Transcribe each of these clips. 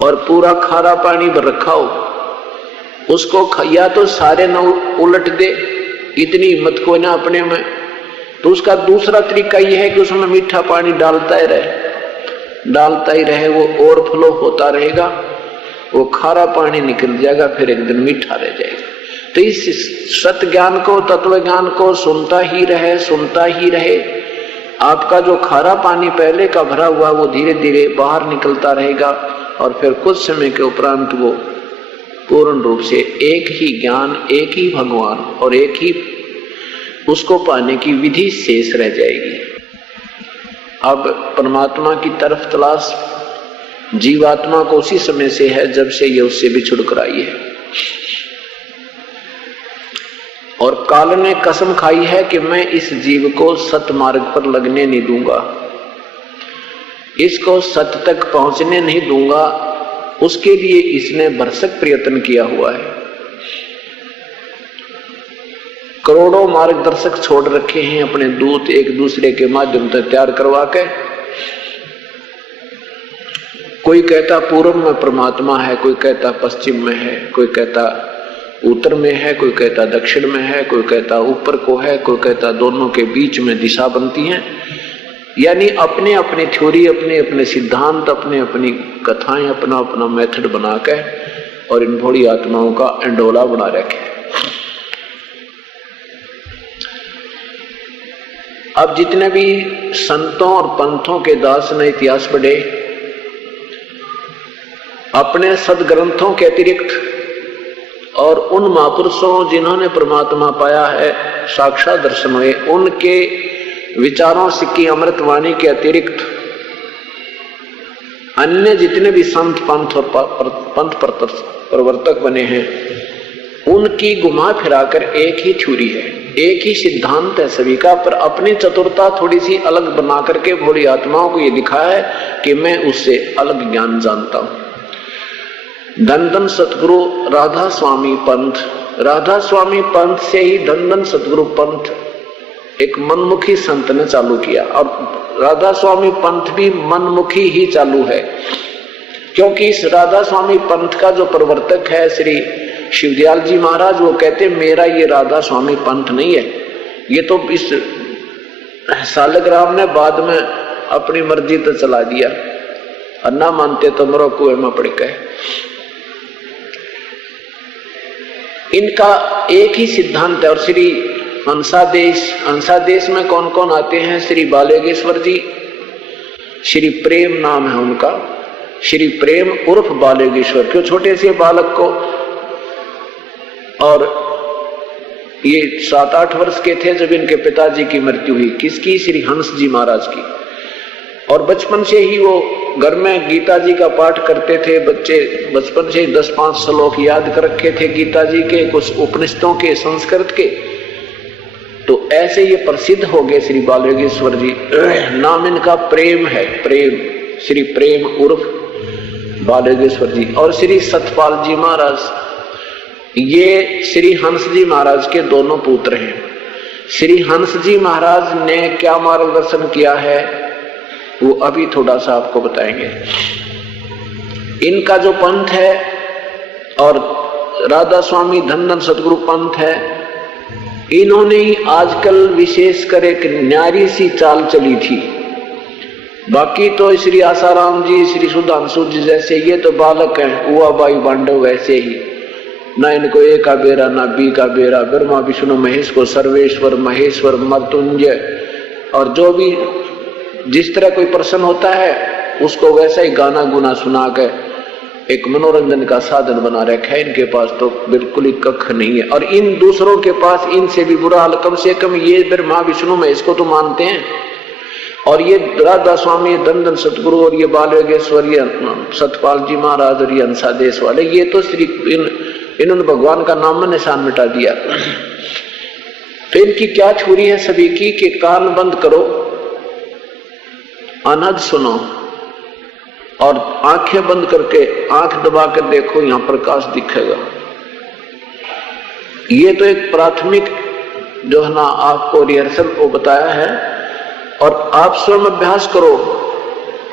और पूरा खारा पानी भर रखा हो, उसको या तो सारे न उलट दे, इतनी हिम्मत को ना अपने में, तो उसका दूसरा तरीका यह है कि उसमें मीठा पानी डालता ही रहे, वो ओवरफ्लो होता रहेगा, वो खारा पानी निकल जाएगा, फिर एक दिन मीठा रह जाएगा। तो इस सत्य ज्ञान को, तत्व ज्ञान को सुनता ही रहे। आपका जो खारा पानी पहले का भरा हुआ वो धीरे धीरे बाहर निकलता रहेगा, और फिर कुछ समय के उपरांत वो पूर्ण रूप से एक ही ज्ञान, एक ही भगवान और एक ही उसको पाने की विधि शेष रह जाएगी। अब परमात्मा की तरफ तलाश जीवात्मा को उसी समय से है जब से ये उससे बिछुड़ कर आई है, और काल ने कसम खाई है कि मैं इस जीव को सत मार्ग पर लगने नहीं दूंगा, इसको सत्य तक पहुंचने नहीं दूंगा। उसके लिए इसने भरसक प्रयत्न किया हुआ है। करोड़ों मार्गदर्शक छोड़ रखे हैं अपने दूत, एक दूसरे के माध्यम से तैयार करवा के। कोई कहता पूर्व में परमात्मा है, कोई कहता पश्चिम में है, कोई कहता उत्तर में है, कोई कहता दक्षिण में है, कोई कहता ऊपर को है, कोई कहता दोनों के बीच में दिशा बनती है। यानी अपने अपने थ्योरी, अपने अपने सिद्धांत, अपने अपनी कथाएं, अपना अपना मेथड बना के और इन भोली आत्माओं का अंडोला बना रखे। अब जितने भी संतों और पंथों के दास ने इतिहास पढ़े, अपने सदग्रंथों के अतिरिक्त और उन महापुरुषों जिन्होंने परमात्मा पाया है, साक्षात दर्शन हुए, उनके विचारों से की अमृतवाणी के अतिरिक्त अन्य जितने भी संत पंथ और पंथ प्रवर्तक बने हैं, उनकी घुमा फिराकर एक ही थ्योरी है, एक ही सिद्धांत है सभी का, पर अपनी चतुरता थोड़ी सी अलग बना करके भोली आत्माओं को ये दिखाया है कि मैं उससे अलग ज्ञान जानता हूं। धन धन सतगुरु राधा स्वामी पंथ, राधा स्वामी पंथ से ही धन धन सतगुरु पंथ एक मनमुखी संत ने चालू किया, और राधा स्वामी पंथ भी मनमुखी ही चालू है, क्योंकि इस राधा स्वामी पंथ का जो प्रवर्तक है श्री शिवदयाल जी महाराज, वो कहते मेरा ये राधा स्वामी पंथ नहीं है, ये तो इस सालग्राम ने बाद में अपनी मर्जी तो चला दिया, और ना मानते तो मरो कुएं में पड़ गए। इनका एक ही सिद्धांत है। और श्री हंसादेश में कौन कौन आते हैं? श्री बालेगेश्वर जी, श्री प्रेम नाम है उनका, श्री प्रेम उर्फ बालेगेश्वर, क्यों छोटे से बालक को, और ये 7-8 वर्ष के थे जब इनके पिताजी की मृत्यु हुई। किसकी? श्री हंस जी महाराज की। और बचपन से ही वो घर में गीता जी का पाठ करते थे। बच्चे बचपन से 10-5 श्लोक याद कर रखे थे गीता जी के, कुछ उपनिषदों के, संस्कृत के। तो ऐसे ये प्रसिद्ध हो गए श्री बालेगेश्वर जी। नाम इनका प्रेम है, प्रेम, श्री प्रेम उर्फ बालेगेश्वर जी। और श्री सतपाल जी महाराज, ये श्री हंस जी महाराज के दोनों पुत्र हैं। श्री हंस जी महाराज ने क्या मार्गदर्शन किया है वो अभी थोड़ा सा आपको बताएंगे। इनका जो पंथ है और राधा स्वामी धन धन सतगुरु पंथ है, इन्होंने ही आजकल विशेषकर एक न्यारी सी चाल चली थी। बाकी तो श्री आसाराम जी, श्री सुधांशु जी जैसे ये तो बालक हैं, हुआ बाई बांडव वैसे ही, ना इनको ए का बेरा ना बी का बेरा, ब्रह्मा विष्णु महेश को सर्वेश्वर महेश्वर मृत्युंजय, और जो भी जिस तरह कोई प्रश्न होता है उसको वैसा ही गाना गुना सुना के एक मनोरंजन का साधन बना रखा है। इनके पास तो बिल्कुल ही कख नहीं है। और इन दूसरों के पास इनसे भी बुरा हाल, कम से कम ये ब्रह्मा विष्णु महेश को तो मानते हैं, और ये राधा स्वामी धन धन सतगुरु और ये बालेगेश्वर, ये सतपाल जी महाराज और ये हंसादेश वाले, ये तो श्री इन्होंने भगवान का नाम निशान मिटा दिया। तो इनकी क्या थ्योरी है सभी की कि कान बंद करो, अनहद सुनो, और आंखें बंद करके आंख दबा कर देखो, यहां प्रकाश दिखेगा। ये तो एक प्राथमिक जो है ना आपको रिहर्सल को बताया है, और आप स्वयं अभ्यास करो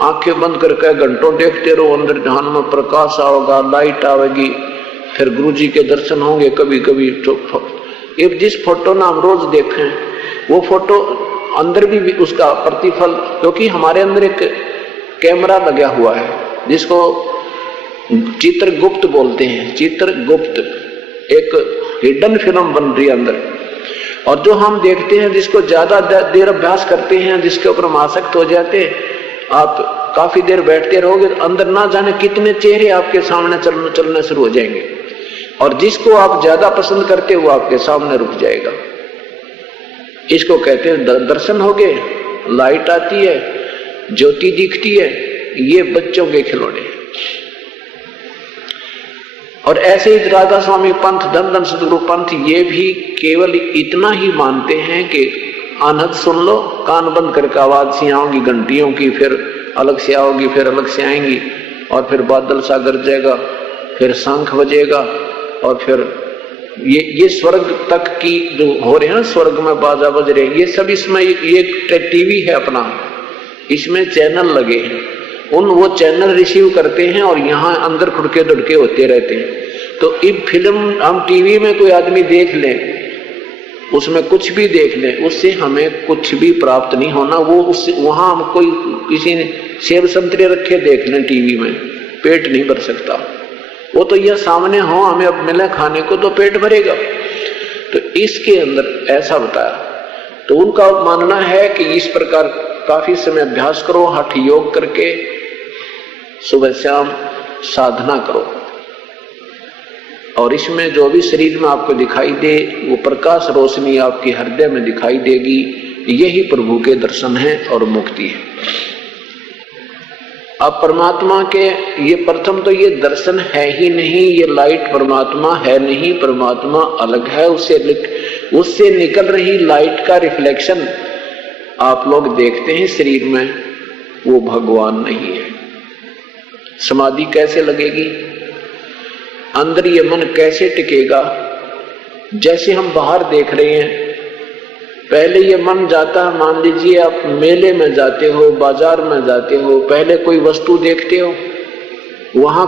आंखें बंद करके घंटों देखते रहो, अंदर ध्यान में प्रकाश आओगा, लाइट आवेगी, फिर गुरु जी के दर्शन होंगे। कभी कभी तो जिस फोटो ना हम रोज देखें, वो फोटो अंदर भी उसका प्रतिफल, क्योंकि हमारे अंदर एक कैमरा लगा हुआ है जिसको चित्रगुप्त बोलते हैं। चित्रगुप्त एक हिडन फिल्म बन रही है अंदर, और जो हम देखते हैं, जिसको ज्यादा देर अभ्यास करते हैं, जिसके ऊपर हम आसक्त हो जाते हैं, आप काफी देर बैठते रहोगे, अंदर ना जाने कितने चेहरे आपके सामने चलना शुरू हो जाएंगे, और जिसको आप ज्यादा पसंद करते हो वो आपके सामने रुक जाएगा। इसको कहते हैं दर्शन हो गए, लाइट आती है, ज्योति दिखती है, ये बच्चों के खिलौने। और ऐसे ही राधा स्वामी पंथ, धन सतगुरु पंथ, ये भी केवल इतना ही मानते हैं कि अनहद सुन लो, कान बंद करके आवाज सी आओगी घंटियों की, फिर अलग से आओगी, फिर अलग से आएंगी, और फिर बादल सा गरजेगा, फिर शंख बजेगा, और फिर ये स्वर्ग तक की जो हो रहे हैं, स्वर्ग में बाजा बज रहे हैं, ये सब इसमें ये टीवी है अपना, इसमें चैनल लगे हैं, वो चैनल रिसीव करते हैं और यहाँ अंदर खुड़के दुड़के होते रहते हैं। तो इब फिल्म हम टीवी में कोई आदमी देख लें, उसमें कुछ भी देख लें, उससे हमें कुछ भी प्राप्त नहीं होना। वो उससे वहां हम कोई किसी ने सेब संतरे रखे देख लें टीवी में, पेट नहीं भर सकता। वो तो यह सामने हो, हमें अब मिले खाने को तो पेट भरेगा। तो इसके अंदर ऐसा बताया। तो उनका मानना है कि इस प्रकार काफी समय अभ्यास करो, हठ योग करके सुबह शाम साधना करो, और इसमें जो भी शरीर में आपको दिखाई दे वो प्रकाश रोशनी आपके हृदय में दिखाई देगी। यही प्रभु के दर्शन है और मुक्ति है। अब परमात्मा के ये प्रथम तो ये दर्शन है ही नहीं, ये लाइट परमात्मा है नहीं, परमात्मा अलग है। उससे निकल रही लाइट का रिफ्लेक्शन आप लोग देखते हैं शरीर में, वो भगवान नहीं है। समाधि कैसे लगेगी, अंदर ये मन कैसे टिकेगा? जैसे हम बाहर देख रहे हैं, पहले ये मन जाता है, मान लीजिए आप मेले में जाते हो, बाजार में जाते हो, पहले कोई वस्तु देखते हो, वहां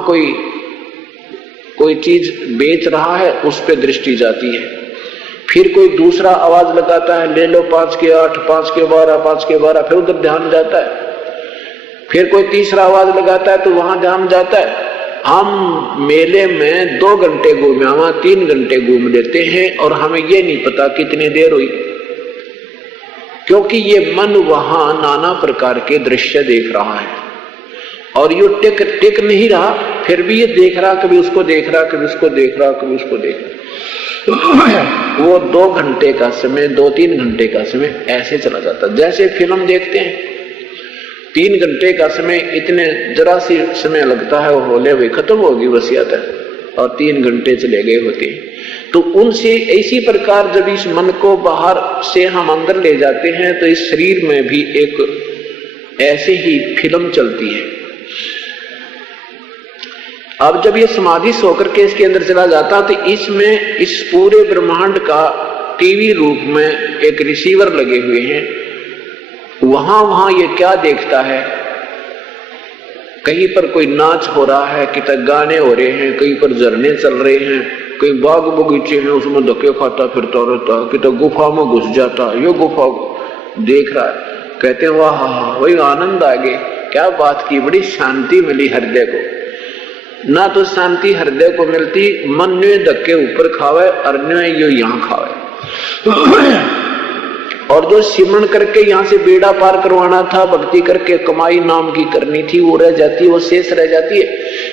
कोई चीज बेच रहा है, उस पे दृष्टि जाती है। फिर कोई दूसरा आवाज लगाता है, ले लो 5 के 8, 5 के 12, 5 के 12, फिर उधर ध्यान जाता है। फिर कोई तीसरा आवाज लगाता है तो वहां ध्यान जाता है। हम मेले में 2 घंटे घूमे, वहां 3 घंटे घूम लेते हैं और हमें ये नहीं पता कितनी देर हुई, क्योंकि ये मन वहां नाना प्रकार के दृश्य देख रहा है और ये टिक नहीं रहा, फिर भी ये देख रहा, कभी उसको देख रहा, कभी उसको देख रहा, कभी उसको देख रहा। वो 2 घंटे का समय, 2-3 घंटे का समय ऐसे चला जाता। जैसे फिल्म देखते हैं, 3 घंटे का समय इतने जरा सी समय लगता है, वो होले हुए खत्म होगी वसीयत है, और 3 घंटे चले गए होते हैं। तो उनसे इसी प्रकार जब इस मन को बाहर से हम अंदर ले जाते हैं, तो इस शरीर में भी एक ऐसे ही फिल्म चलती है। अब जब ये समाधि सो करके इसके अंदर चला जाता, तो इसमें इस पूरे ब्रह्मांड का टीवी रूप में एक रिसीवर लगे हुए हैं। वहां ये क्या देखता है, कहीं पर कोई नाच हो रहा है, कितने गाने हो रहे हैं, कहीं पर झरने चल रहे हैं, कहीं बाग बगीचे हैं, उसमें धक्के खाता फिरता रहता, कितने गुफा में घुस जाता, ये गुफा देख रहा है। कहते हैं वाह, वही आनंद आ गए, क्या बात की, बड़ी शांति मिली हृदय को। ना तो शांति हृदय को मिलती, मन ने धक्के ऊपर खावे, अन्य यो यहाँ खावे। और जो सिमरण करके यहाँ से बेड़ा पार करवाना था, भक्ति करके कमाई नाम की करनी थी, वो रह जाती है, वो शेष रह जाती है।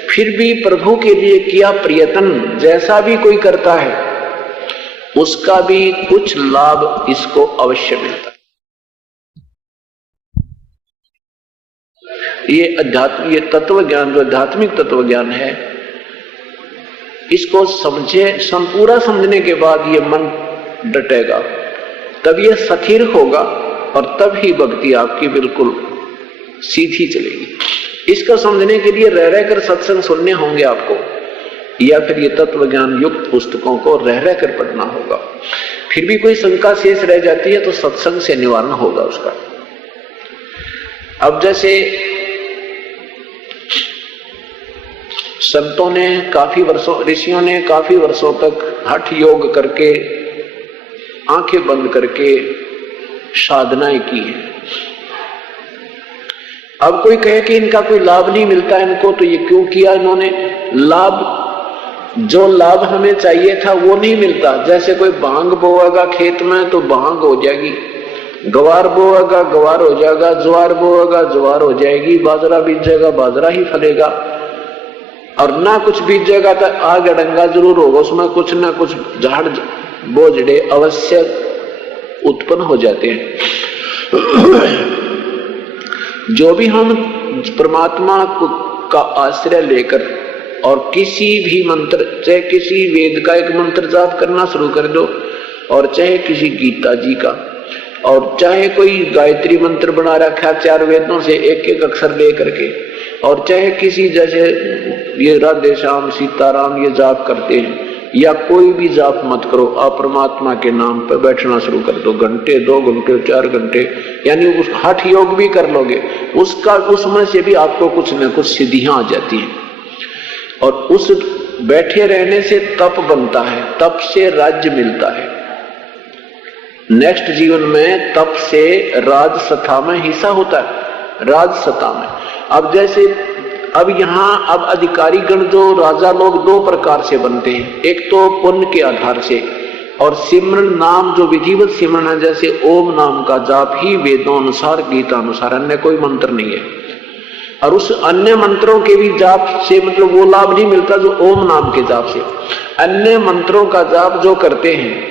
फिर भी प्रभु के लिए किया प्रयत्न जैसा भी कोई करता है, उसका भी कुछ लाभ इसको अवश्य मिलता है। ये तत्व ज्ञान, जो आध्यात्मिक तत्व ज्ञान है, इसको पूरा समझने के बाद ये मन डटेगा, तब ये स्थिर होगा, और तब ही भक्ति आपकी बिल्कुल सीधी चलेगी। इसको समझने के लिए रह रहकर सत्संग सुनने होंगे आपको, या फिर ये तत्व ज्ञान युक्त पुस्तकों को रह रहकर पढ़ना होगा। फिर भी कोई शंका शेष रह जाती है तो सत्संग से निवारण होगा उसका। अब जैसे संतों ने काफी वर्षों, ऋषियों ने काफी वर्षों तक हठ योग करके, आंखें बंद करके साधनाएं की है। अब कोई कहे कि इनका कोई लाभ नहीं मिलता इनको, तो ये क्यों किया इन्होंने? लाभ, जो लाभ हमें चाहिए था वो नहीं मिलता। जैसे कोई भांग बोएगा खेत में तो भांग हो जाएगी, गवार बोएगा गवार हो जाएगा, ज्वार बोएगा ज्वार हो जाएगी, बाजरा बीजेगा बाजरा ही फलेगा, और ना कुछ बीजेगा तो आग अड़ंगा जरूर होगा, उसमें कुछ ना कुछ झाड़ बोझड़े अवश्य उत्पन्न हो जाते हैं। जो भी हम परमात्मा का आश्रय लेकर और किसी भी मंत्र, चाहे किसी वेद का एक मंत्र जाप करना शुरू कर दो, और चाहे किसी गीता जी का, और चाहे कोई गायत्री मंत्र बना रखा 4 वेदों से एक एक अक्षर लेकर के, और चाहे किसी जैसे ये राधे श्याम सीताराम ये जाप करते हैं, या कोई भी जाप मत करो, आप परमात्मा के नाम पर बैठना शुरू कर दो। घंटे 2 घंटे 4 घंटे, यानी उस हठ योग भी कर लोगे, उसमें से भी आपको कुछ न कुछ सिद्धियां आ जाती हैं। और उस बैठे रहने से तप बनता है, तप से राज्य मिलता है। नेक्स्ट जीवन में तप से राजसत्ता में हिस्सा होता है, राजसत्ता में। अब जैसे अब यहाँ अधिकारी गण जो राजा लोग 2 प्रकार से बनते हैं, एक तो पुण्य के आधार से, और सिमरन नाम जो विधिवत सिमरन है, जैसे ओम नाम का जाप ही वेदों अनुसार गीता अनुसार, अन्य कोई मंत्र नहीं है। और उस अन्य मंत्रों के भी जाप से मतलब वो लाभ नहीं मिलता जो ओम नाम के जाप से। अन्य मंत्रों का जाप जो करते हैं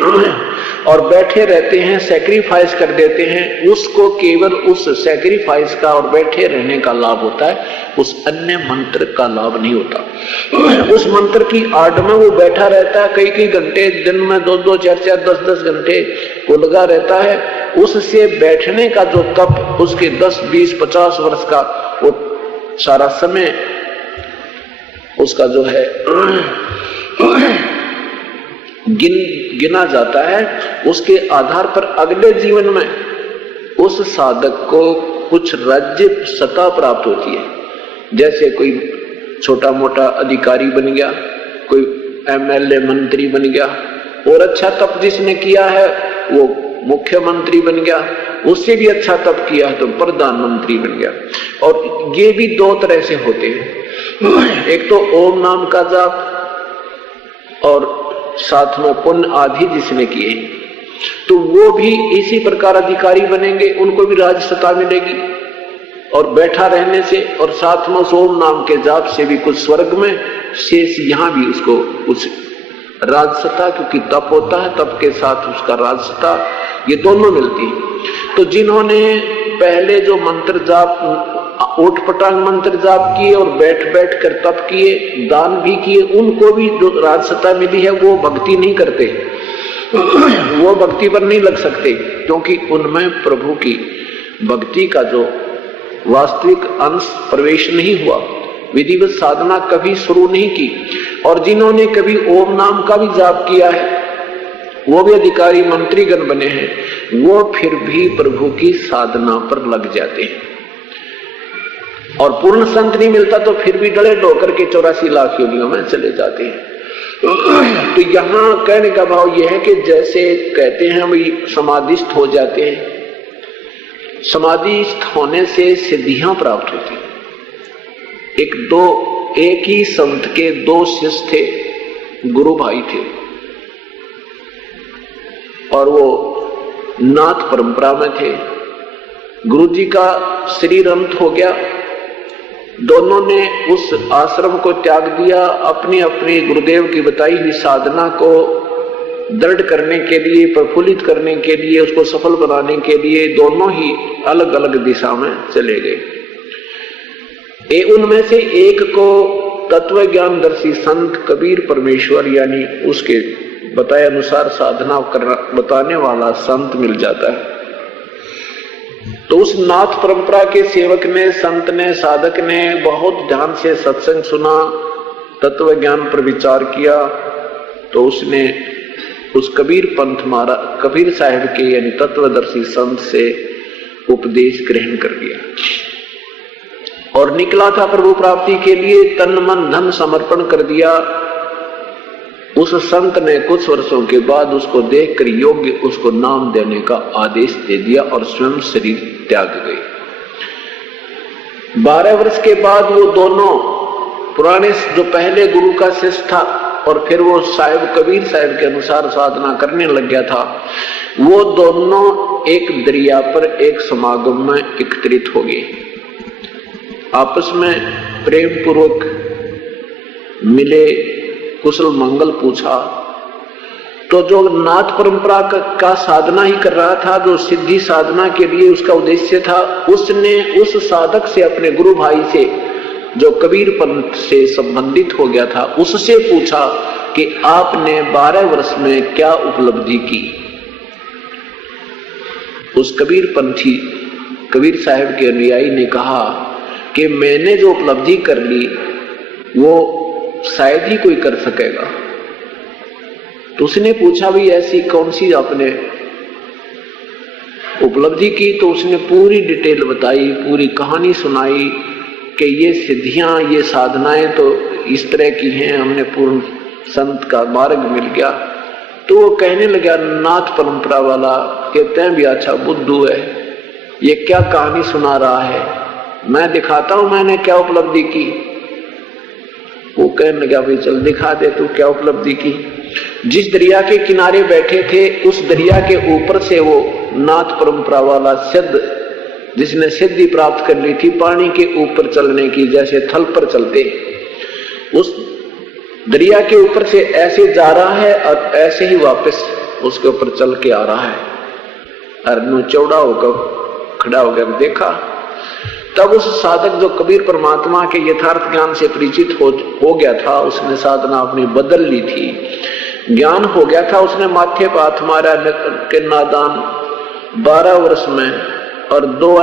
और बैठे रहते हैं, सैक्रिफाइस कर देते हैं, उसको केवल उस सैक्रिफाइस का और बैठे रहने का लाभ होता है, उस अन्य मंत्र का लाभ नहीं होता। उस मंत्र की आड़ में वो बैठा रहता है, कई घंटे, दिन में 2-2, 4-4, 10-10 घंटे वो लगा रहता है। उससे बैठने का जो तप, उसके 10, 20, 50 वर्ष का वो सारा समय उसका जो है गिना जाता है। उसके आधार पर अगले जीवन में उस साधक को कुछ राज्य सत्ता प्राप्त होती है। जैसे कोई छोटा मोटा अधिकारी बन गया, कोई एमएलए मंत्री बन गया, और अच्छा तप जिसने किया है वो मुख्यमंत्री बन गया, उससे भी अच्छा तप किया है तो प्रधानमंत्री बन गया। और ये भी 2 तरह से होते हैं, एक तो ओम नाम का जाप और साथ में पुण्य आदि जिसने किए, तो वो भी इसी प्रकार अधिकारी बनेंगे, उनको भी राजसत्ता मिलेगी। और बैठा रहने से और साथ में ओम नाम के जाप से भी कुछ स्वर्ग में, शेष यहाँ भी उसको कुछ राजसत्ता, क्योंकि तप होता है, तप के साथ उसका राजसत्ता, ये दोनों मिलती है। तो जिन्होंने पहले जो मंत्र जाप, ओटपटांग मंत्र जाप किए और बैठ बैठ कर तप किए, दान भी किए, उनको भी जो राजसत्ता मिली है वो भक्ति नहीं करते, वो भक्ति पर नहीं लग सकते, क्योंकि उनमें प्रभु की भक्ति का जो वास्तविक अंश प्रवेश नहीं हुआ, विधिवत साधना कभी शुरू नहीं की। और जिन्होंने कभी ओम नाम का भी जाप किया है, वो भी अधिकारी मंत्रीगण बने हैं, वो फिर भी प्रभु की साधना पर लग जाते हैं। और पूर्ण संत नहीं मिलता तो फिर भी डले ढोकर के 84 लाख योनियों में चले जाते हैं। तो यहाँ कहने का भाव यह है कि जैसे कहते हैं हम समाधिस्थ हो जाते हैं, समाधिस्थ होने से सिद्धियां प्राप्त होती। एक ही संत के 2 शिष्य थे, गुरु भाई थे, और वो नाथ परंपरा में थे। गुरु जी का शरीर अंत हो गया, दोनों ने उस आश्रम को त्याग दिया, अपनी अपनी गुरुदेव की बताई हुई साधना को दृढ़ करने के लिए, प्रफुल्लित करने के लिए, उसको सफल बनाने के लिए दोनों ही अलग अलग दिशा में चले गए। उनमें से एक को तत्व ज्ञान दर्शी संत कबीर परमेश्वर यानी उसके बताए अनुसार साधना करना बताने वाला संत मिल जाता है। तो उस नाथ परंपरा के सेवक ने, संत ने, साधक ने बहुत ध्यान से सत्संग सुना, तत्व ज्ञान पर विचार किया, तो उसने उस कबीर पंथ महाराज, कबीर साहब के यानी तत्वदर्शी संत से उपदेश ग्रहण कर लिया। और निकला था प्रभु प्राप्ति के लिए, तन मन धन समर्पण कर दिया। उस संत ने कुछ वर्षों के बाद उसको देखकर योग्य उसको नाम देने का आदेश दे दिया और स्वयं शरीर त्याग गए। 12 वर्ष के बाद वो दोनों पुराने जो पहले गुरु का शिष्य था और फिर वो साहिब कबीर साहिब के अनुसार साधना करने लग गया था, वो दोनों एक दरिया पर एक समागम में एकत्रित हो गए। आपस में प्रेम पूर्वक मिले, कुशल मंगल पूछा। तो जो नाथ परंपरा का साधना ही कर रहा था, जो सिद्धि साधना के लिए उसका उद्देश्य था, उसने उस साधक से, अपने गुरु भाई से जो कबीर पंथ से संबंधित हो गया था, उससे पूछा कि आपने 12 वर्ष में क्या उपलब्धि की। उस कबीर पंथी कबीर साहब के अनुयायी ने कहा कि मैंने जो उपलब्धि कर ली वो शायद ही कोई कर सकेगा। तो उसने पूछा भी ऐसी कौन सी आपने उपलब्धि की? तो उसने पूरी डिटेल बताई, पूरी कहानी सुनाई कि ये सिद्धियां, ये साधनाएं तो इस तरह की हैं, हमने पूर्ण संत का मार्ग मिल गया। तो वो कहने लगा, नाथ परंपरा वाला कहते हैं भी अच्छा बुद्धू है, ये क्या कहानी सुना रहा है, मैं दिखाता हूं मैंने क्या उपलब्धि की। वो कहने लगा, भाई चल दिखा दे तू क्या उपलब्धि की। जिस दरिया के किनारे बैठे थे, उस दरिया के ऊपर से वो नाथ परंपरा वाला सिद्ध, जिसने सिद्धि प्राप्त कर ली थी पानी के ऊपर चलने की, जैसे थल पर चलते, उस दरिया के ऊपर से ऐसे जा रहा है और ऐसे ही वापस उसके ऊपर चल के आ रहा है। अरनू चौड़ा होकर खड़ा हो गया, देखा। तब उस साधक जो कबीर परमात्मा के यथार्थ ज्ञान से परिचित हो गया था, उसने साधना अपनी बदल ली थी, ज्ञान हो गया था, उसने माथे पर हाथ मारा के नादान 12 वर्ष में और 2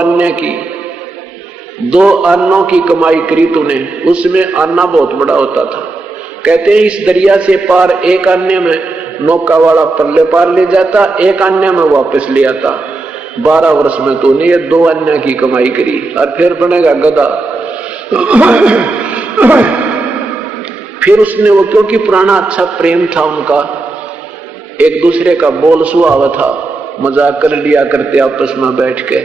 अन्नों की कमाई करी तूने। उसमें अन्ना बहुत बड़ा होता था। कहते हैं इस दरिया से पार एक अन्य में नौका वाला पल्ले पार ले जाता, एक अन्य में वापस ले आता। 12 वर्ष में तूने ये 2 अन्य की कमाई करी और फिर बनेगा गधा। फिर उसने वो, क्योंकि पुराना अच्छा प्रेम था उनका, एक दूसरे का बोल सुहावा था, मजाक कर लिया करते आपस में बैठ के।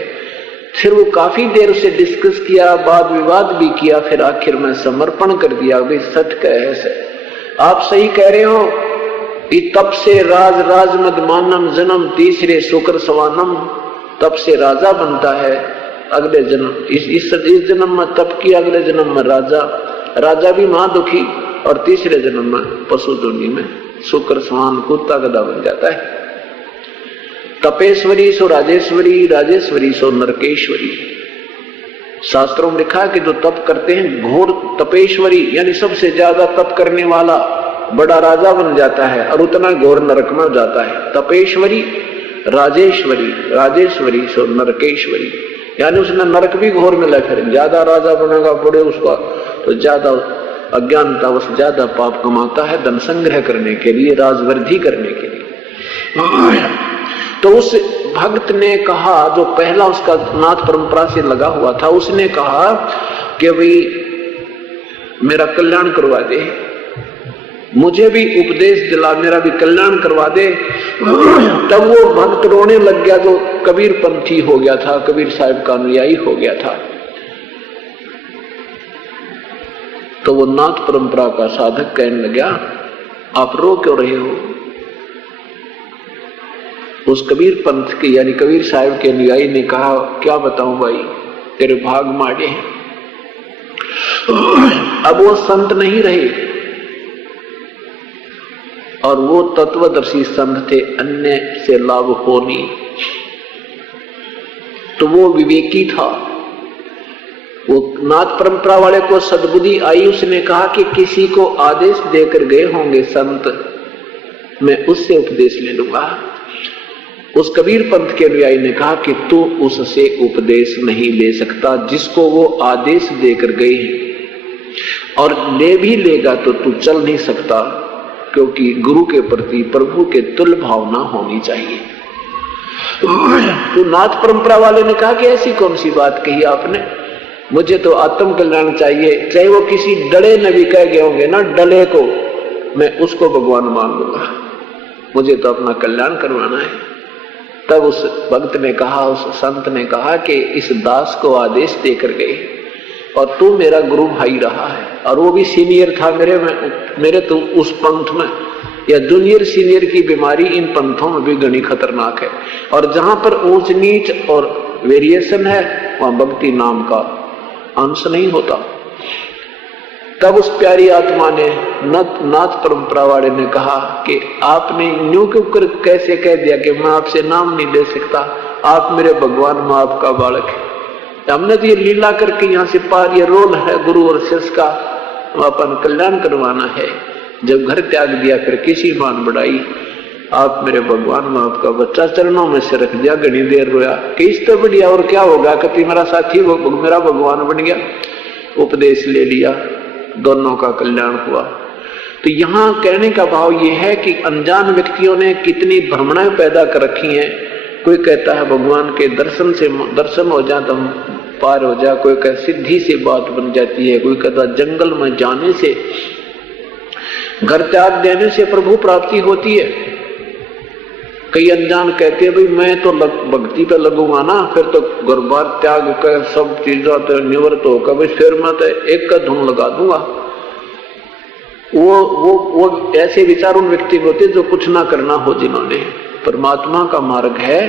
फिर वो काफी देर से डिस्कस किया, वाद विवाद भी किया, फिर आखिर में समर्पण कर दिया। भाई सच कहे से आप सही कह रहे हो, तब से राज मदमानम जन्म तीसरे शुक्र सवानम, तब से राजा बनता है अगले जन्म, इस जन्म में तप की, अगले जन्म में राजा भी महादुखी, और तीसरे जन्म में पशु दुनिया में शुक्र समान कुत्ता गधा बन जाता है। तपेश्वरी सो राजेश्वरी, राजेश्वरी सो नरकेश्वरी। शास्त्रों में लिखा है कि जो तप करते हैं, घोर तपेश्वरी यानी सबसे ज्यादा तप करने वाला बड़ा राजा बन जाता है और उतना घोर नरक में जाता है। तपेश्वरी राजेश्वरी, राजेश्वरी सो नरकेश्वरी, यानी उसने नरक भी घोर मिला। फिर ज्यादा राजा बनेगा बड़े उसका तो ज्यादा अज्ञानता, उस ज्यादा पाप कमाता है धन संग्रह करने के लिए, राजवृद्धि करने के लिए। तो उस भक्त ने कहा, जो पहला उसका नाथ परंपरा से लगा हुआ था, उसने कहा कि भाई मेरा कल्याण करवा दे, मुझे भी उपदेश दिला, मेरा भी कल्याण करवा दे। तब वो भक्त रोने लग गया, जो कबीर पंथी हो गया था, कबीर साहब का अनुयायी हो गया था। तो वो नाथ परंपरा का साधक कहने लगा, आप रो क्यों रहे हो? उस कबीर पंथ के यानी कबीर साहब के अनुयायी ने कहा, क्या बताऊं भाई, तेरे भाग माड़े हैं। अब वो संत नहीं रहे और वो तत्वदर्शी संत थे, अन्य से लाभ हो नहीं। तो वो विवेकी था। वो नाथ परंपरा वाले को सद्बुद्धि आई, उसने कहा कि किसी को आदेश देकर गए होंगे संत, मैं उससे उपदेश ले लूंगा। उस कबीर पंथ के अनुयायी ने कहा कि तू उससे उपदेश नहीं ले सकता जिसको वो आदेश देकर गए हैं, और ले भी लेगा तो तू चल नहीं सकता, क्योंकि गुरु के प्रति प्रभु के तुल्य भावना होनी चाहिए। तो नाथ परंपरा वाले ने कहा कि ऐसी कौन सी बात कही आपने, मुझे तो आत्म कल्याण चाहिए, चाहे वो किसी डले नबी कह गए होंगे ना, डले को मैं उसको भगवान मान लूंगा, मुझे तो अपना कल्याण करवाना है। तब उस भक्त ने कहा, उस संत ने कहा कि इस दास को आदेश देकर गए और तू मेरा गुरु भाई रहा है, और वो भी सीनियर था मेरे तो उस पंथ में, या जूनियर सीनियर की बीमारी इन पंथों में भी घनी खतरनाक है, और जहां पर ऊंच नीच और वेरिएशन है वहां भक्ति नाम का अंश नहीं होता। तब उस प्यारी आत्मा ने, नाथ परंपरा वाले ने कहा कि आपने न्यू क्यों कैसे कह दिया कि मैं आपसे नाम नहीं ले सकता, आप मेरे भगवान, मैं आपका बालक है। हमने तो ये लीला करके यहाँ से पार, ये रोल है गुरु और शिष्य का, अपन कल्याण करवाना है। जब घर त्याग दिया फिर किसी मान बढ़ाई, आप मेरे भगवान, मैं आपका बच्चा, चरणों में से रख दिया, घनी देर रोया कि इस तो बढ़िया और क्या होगा, कभी मेरा साथी वो मेरा भगवान बन गया। उपदेश ले लिया, दोनों का कल्याण हुआ। तो यहाँ कहने का भाव ये है कि अनजान व्यक्तियों ने कितनी भ्रमणाएं पैदा कर रखी हैं। कोई कहता है भगवान के दर्शन हो जाए तो हम पार हो जाए, कोई कहता सिद्धि से बात बन जाती है, कोई कहता जंगल में जाने से, घर त्याग देने से प्रभु प्राप्ति होती है। कई अनजान कहते हैं भाई मैं तो भक्ति पे लगूंगा ना, फिर तो घर बार त्याग कर सब चीजों तो निवृत्त होकर भाई फिर मैं तो एक का धुन लगा दूंगा। वो ऐसे विचार उन व्यक्ति को होते जो कुछ ना करना हो, जिन्होंने परमात्मा का मार्ग है।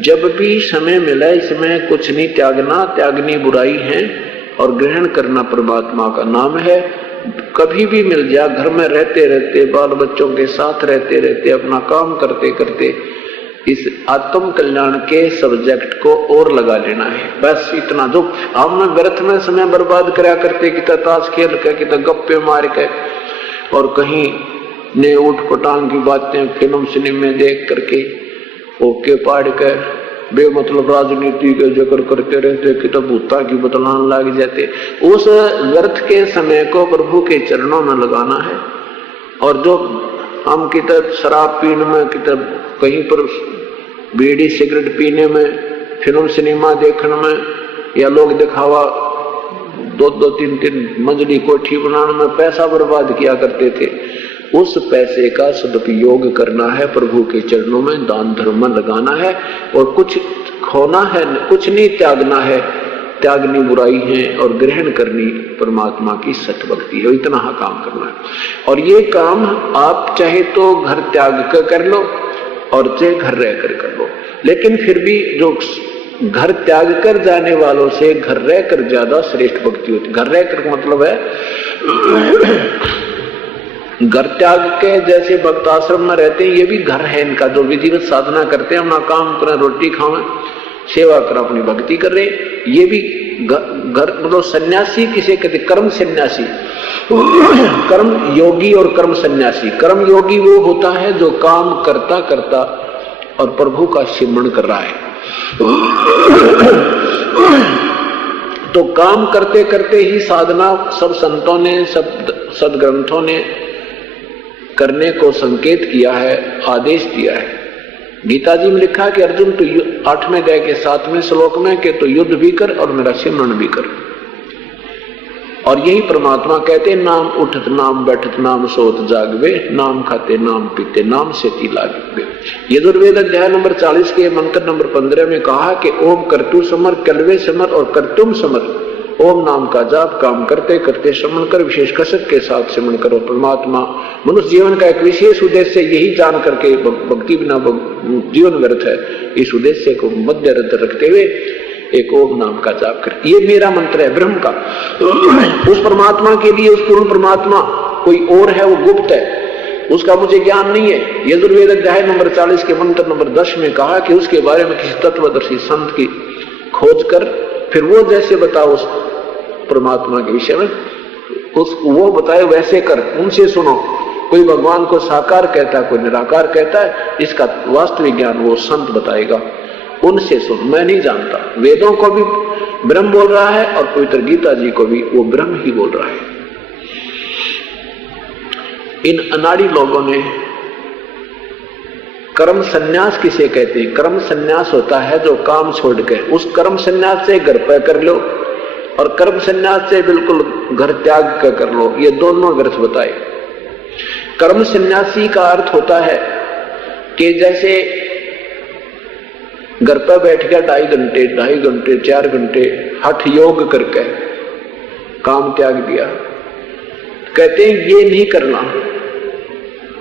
जब भी समय मिले इसमें कुछ नहीं त्यागना, त्यागनी बुराई है और ग्रहण करना परमात्मा का नाम है। कभी भी मिल जाए, घर में रहते रहते, बाल बच्चों के साथ रहते रहते, अपना काम करते करते इस आत्म कल्याण के सब्जेक्ट को और लगा लेना है। बस इतना। जो हम व्यर्थ में समय बर्बाद करा करते, कि ताश खेल के, कि गप्पे मार के, और कहीं ने उठ पटांग की बातें फिल्म सिनेमा देख करके ओके पाड़ के बेमतलब राजनीति के जिक्र करते रहते, कि तब भूता की बतलान लग जाते। उस व्यर्थ के समय को प्रभु के चरणों में लगाना है। और जो हम कितब शराब पीने में, कितब कहीं पर बीड़ी सिगरेट पीने में, फिल्म सिनेमा देखने में, या लोग दिखावा 2-2, 3-3 मंजिली कोठी बनाने में पैसा बर्बाद किया करते थे, उस पैसे का सदुपयोग करना है, प्रभु के चरणों में दान धर्म में लगाना है। और कुछ खोना है, कुछ नहीं त्यागना है, त्यागनी बुराई है और ग्रहण करनी परमात्मा की सत भक्ति है। इतना काम करना है। और ये काम आप चाहे तो घर त्याग कर लो और चाहे घर रहकर कर लो, लेकिन फिर भी जो घर त्याग कर जाने वालों से घर रहकर ज्यादा श्रेष्ठ भक्ति होती। घर रहकर का मतलब है घर त्याग के, जैसे भक्त आश्रम में रहते हैं, ये भी घर है इनका, जो विधिवत साधना करते हैं, अपना काम करें, रोटी खावें, सेवा करें, अपनी भक्ति कर रहे, ये भी घर मतलब सन्यासी किसे कहते? कर्म सन्यासी, कर्म योगी और कर्म सन्यासी। कर्म योगी वो होता है जो काम करता करता और प्रभु का सिमरण कर रहा है। तो काम करते करते ही साधना सब संतों ने, सब सदग्रंथों ने करने को संकेत किया है, आदेश दिया है। गीता जी में लिखा है कि अर्जुन तो 8वें अध्याय के 7वें श्लोक में कि तो युद्ध भी कर और मेरा सिमरण भी कर। और यही परमात्मा कहते, नाम उठत नाम बैठत नाम सोत जागवे, नाम खाते नाम पीते नाम से लागवे। यजुर्वेद अध्याय नंबर 40 के मंत्र नंबर 15 में कहा कि ओम करतु समर, कलवे समर और करतुम समर। ओम नाम का जाप काम करते करते श्रवण कर, विशेष कसरत के साथ श्रवण करो। परमात्मा मनुष्य जीवन का एक विशेष उद्देश्य यही जान करके भक्ति बिना जीवन व्यर्थ है, इस उद्देश्य को मध्य रखते हुए एक ओम नाम का जाप कर। ये मेरा मंत्र है ब्रह्म का। उस परमात्मा के लिए, उस पूर्ण परमात्मा कोई और है, वो गुप्त है, उसका मुझे ज्ञान नहीं है। यजुर्वेद अध्याय नंबर 40 के मंत्र नंबर 10 में कहा कि उसके बारे में किसी तत्वदर्शी संत की खोज कर, फिर वो जैसे बताओ उस परमात्मा के विषय में, वो बताए वैसे कर, उनसे सुनो। कोई भगवान को साकार कहता है, कोई निराकार कहता है, इसका वास्तविक ज्ञान वो संत बताएगा, उनसे सुन। मैं नहीं जानता। वेदों को भी ब्रह्म बोल रहा है और पवित्र गीता जी को भी वो ब्रह्म ही बोल रहा है। इन अनाड़ी लोगों ने कर्म संन्यास किसे कहते हैं? कर्म संन्यास होता है जो काम छोड़ के, उस कर्म संन्यास से घर पर कर लो, और कर्म संन्यास से बिल्कुल घर त्याग कर लो, ये दोनों ग्रंथ बताए। कर्म संन्यासी का अर्थ होता है कि जैसे घर पर बैठ गया 2.5 घंटे 4 घंटे हठ योग करके काम त्याग दिया, कहते हैं ये नहीं करना।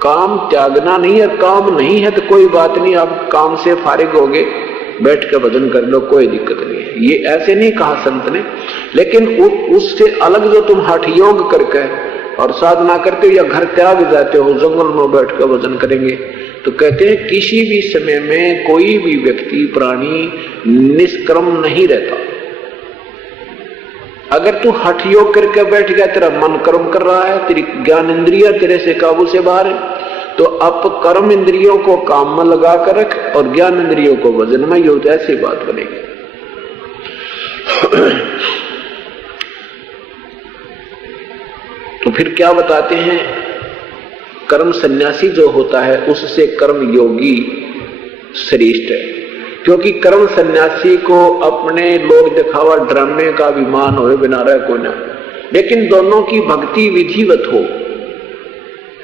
काम त्यागना नहीं है, काम नहीं है तो कोई बात नहीं, आप काम से फारिग होगे, बैठ के भजन कर लो, कोई दिक्कत नहीं है, ये ऐसे नहीं कहा संत ने। लेकिन उससे अलग जो तुम हठ योग करके और साधना करते हो या घर त्याग जाते हो, जंगल में बैठ कर भजन करेंगे, तो कहते हैं किसी भी समय में कोई भी व्यक्ति प्राणी निष्कर्म नहीं रहता। अगर तू हठ योग करके बैठ गया, तेरा मन कर्म कर रहा है, तेरी ज्ञान इंद्रिया तेरे से काबू से बाहर है, तो अब कर्म इंद्रियों को काम में लगा कर रख और ज्ञान इंद्रियों को भजन में योग, ऐसी बात बनेगी। तो फिर क्या बताते हैं, कर्म सन्यासी जो होता है उससे कर्म योगी श्रेष्ठ है, क्योंकि कर्म सन्यासी को अपने लोग दिखावा ड्रामे का अभिमान हो बिना रहे को ना, लेकिन दोनों की भक्ति विधिवत हो,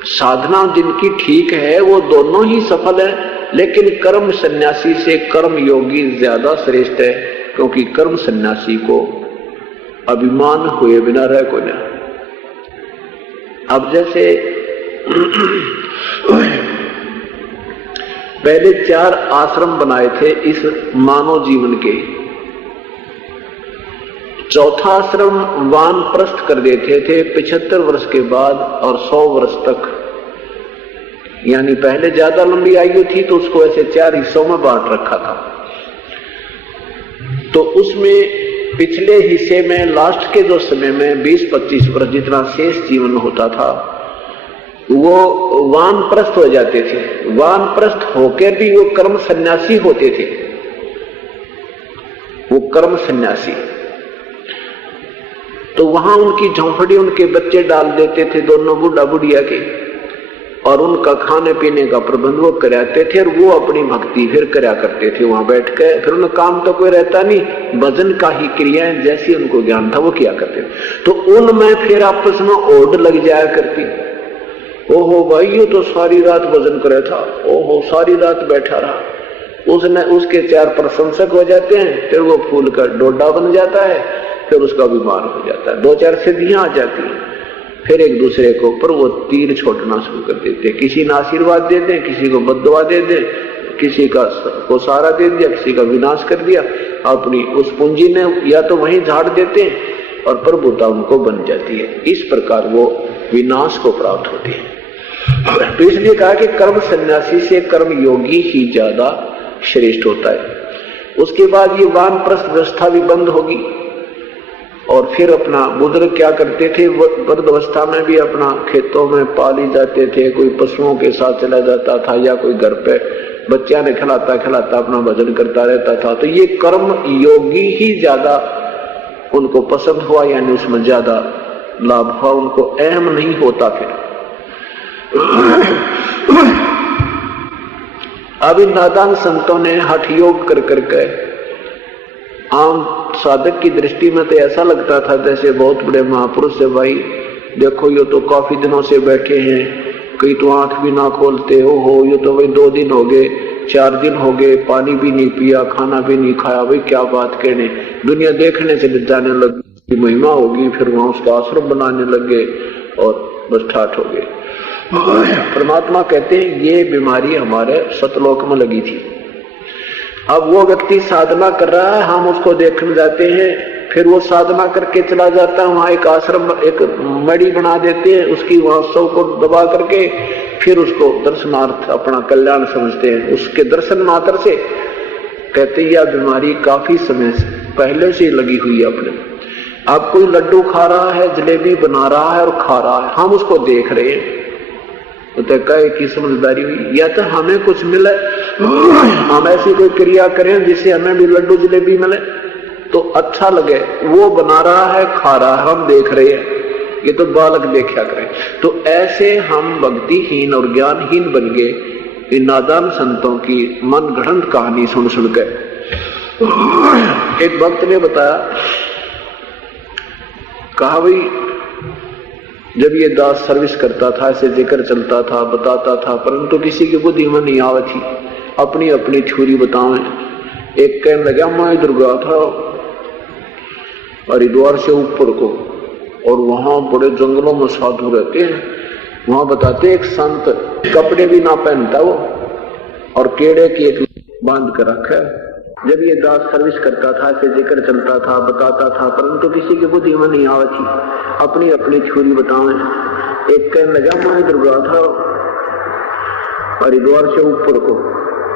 साधना जिनकी ठीक है वो दोनों ही सफल है। लेकिन कर्म सन्यासी से कर्म योगी ज्यादा श्रेष्ठ है, क्योंकि कर्म सन्यासी को अभिमान हुए बिना रहे को ना। अब जैसे पहले 4 आश्रम बनाए थे इस मानव जीवन के, चौथा आश्रम वानप्रस्थ कर देते थे 75 वर्ष के बाद और 100 वर्ष तक, यानी पहले ज्यादा लंबी आयु थी तो उसको ऐसे 4 हिस्सों में बांट रखा था। तो उसमें पिछले हिस्से में लास्ट के जो समय में 20-25 वर्ष जितना शेष जीवन होता था वो वानप्रस्थ हो जाते थे। वानप्रस्थ होकर भी वो कर्म सन्यासी होते थे, वो कर्म सन्यासी। तो वहां उनकी झोंपड़ी उनके बच्चे डाल देते थे, दोनों बूढ़ा बुढ़िया के, और उनका खाने पीने का प्रबंध वो कराते थे और वो अपनी भक्ति फिर करा करते थे वहां बैठ के। फिर उन्हें काम तो कोई रहता नहीं, भजन का ही क्रियाएं जैसी उनको ज्ञान था वो किया करते। तो उनमें फिर आपस में ओढ़ लग जाया करती, ओहो भाई ये तो सारी रात भजन करे था, ओहो सारी रात बैठा रहा, उसने उसके 4 प्रशंसक हो जाते हैं, फिर वो फूल का डोडा बन जाता है, फिर उसका बीमार हो जाता है, 2-4 सिद्धियां आ जाती हैं। फिर एक दूसरे के ऊपर वो तीर छोड़ना शुरू कर देते, किसी ने आशीर्वाद दे दे, किसी को बद्दुआ दे दे, किसी का को सहारा दे दिया, किसी का विनाश कर दिया, अपनी उस पूंजी ने या तो वहीं झाड़ देते हैं और प्रभुता उनको बन जाती है। इस प्रकार वो विनाश को प्राप्त होती है। तो इसलिए कहा कि कर्म सन्यासी से कर्म योगी ही ज्यादा श्रेष्ठ होता है। उसके बाद ये वानप्रस्थ व्यवस्था भी बंद होगी और फिर अपना बुजुर्ग क्या करते थे, वृद्ध अवस्था में भी अपना खेतों में पाली जाते थे, कोई पशुओं के साथ चला जाता था या कोई घर पे बच्चा ने खिलाता खिलाता अपना भजन करता रहता था। तो ये कर्म योगी ही ज्यादा उनको पसंद हुआ, यानी उसमें ज्यादा लाभ हुआ, उनको अहम नहीं होता। फिर अब इन नादान संतों ने हठ योग कर करके, आम साधक की दृष्टि में तो ऐसा लगता था जैसे बहुत बड़े महापुरुष से, भाई देखो ये तो काफी दिनों से बैठे हैं, कई तो आंख भी ना खोलते हो, ये तो भाई 2 दिन हो गए, 4 दिन हो गए, पानी भी नहीं पिया, खाना भी नहीं खाया, भाई क्या बात कहने। दुनिया देखने से जाने लगी, महिमा होगी, फिर वहां उसका आश्रम बनाने लगे और बस ठाठ हो गए। परमात्मा कहते हैं ये बीमारी हमारे सतलोक में लगी थी। अब वो व्यक्ति साधना कर रहा है, हम उसको देखने जाते हैं, फिर वो साधना करके चला जाता है, वहां एक आश्रम एक मड़ी बना देते हैं, उसकी वहां सौ को दबा करके फिर उसको दर्शनार्थ अपना कल्याण समझते हैं। उसके दर्शन मात्र से कहते हैं यह बीमारी काफी समय से पहले से लगी हुई है अपने। अब कोई लड्डू खा रहा है, जलेबी बना रहा है और खा रहा है, हम उसको देख रहे हैं, तो कहे की समझदारी हुई, या तो हमें कुछ मिले, हम ऐसी कोई क्रिया करें जिससे हमें भी लड्डू जलेबी मिले तो अच्छा लगे। वो बना रहा है, खा रहा है, हम देख रहे हैं, ये तो बालक देखा करें। तो ऐसे हम भक्तिहीन और ज्ञानहीन बन गए इन नादान संतों की मन गढ़ंत कहानी सुन सुन के। एक भक्त ने बताया कहा भाई जब ये दास सर्विस करता था, ऐसे जिक्र चलता था, बताता था, परंतु किसी की बुद्धि में नहीं आवत थी, अपनी अपनी छुरी बतावे। एक कहने लगा मैं इधर गया था हरिद्वार से ऊपर को, और वहां बड़े जंगलों में साधु रहते हैं, वहां बताते एक संत कपड़े भी ना पहनता वो, और केड़े की एक बांध कर रखा है। जब ये दास सर्विस करता था, ऐसे जिक्र चलता था, बताता था, परंतु किसी की बुद्धि में नहीं आवत थी, अपनी अपनी छुरी बतावे। एक कहने लगा मैं इधर गया था हरिद्वार से ऊपर को,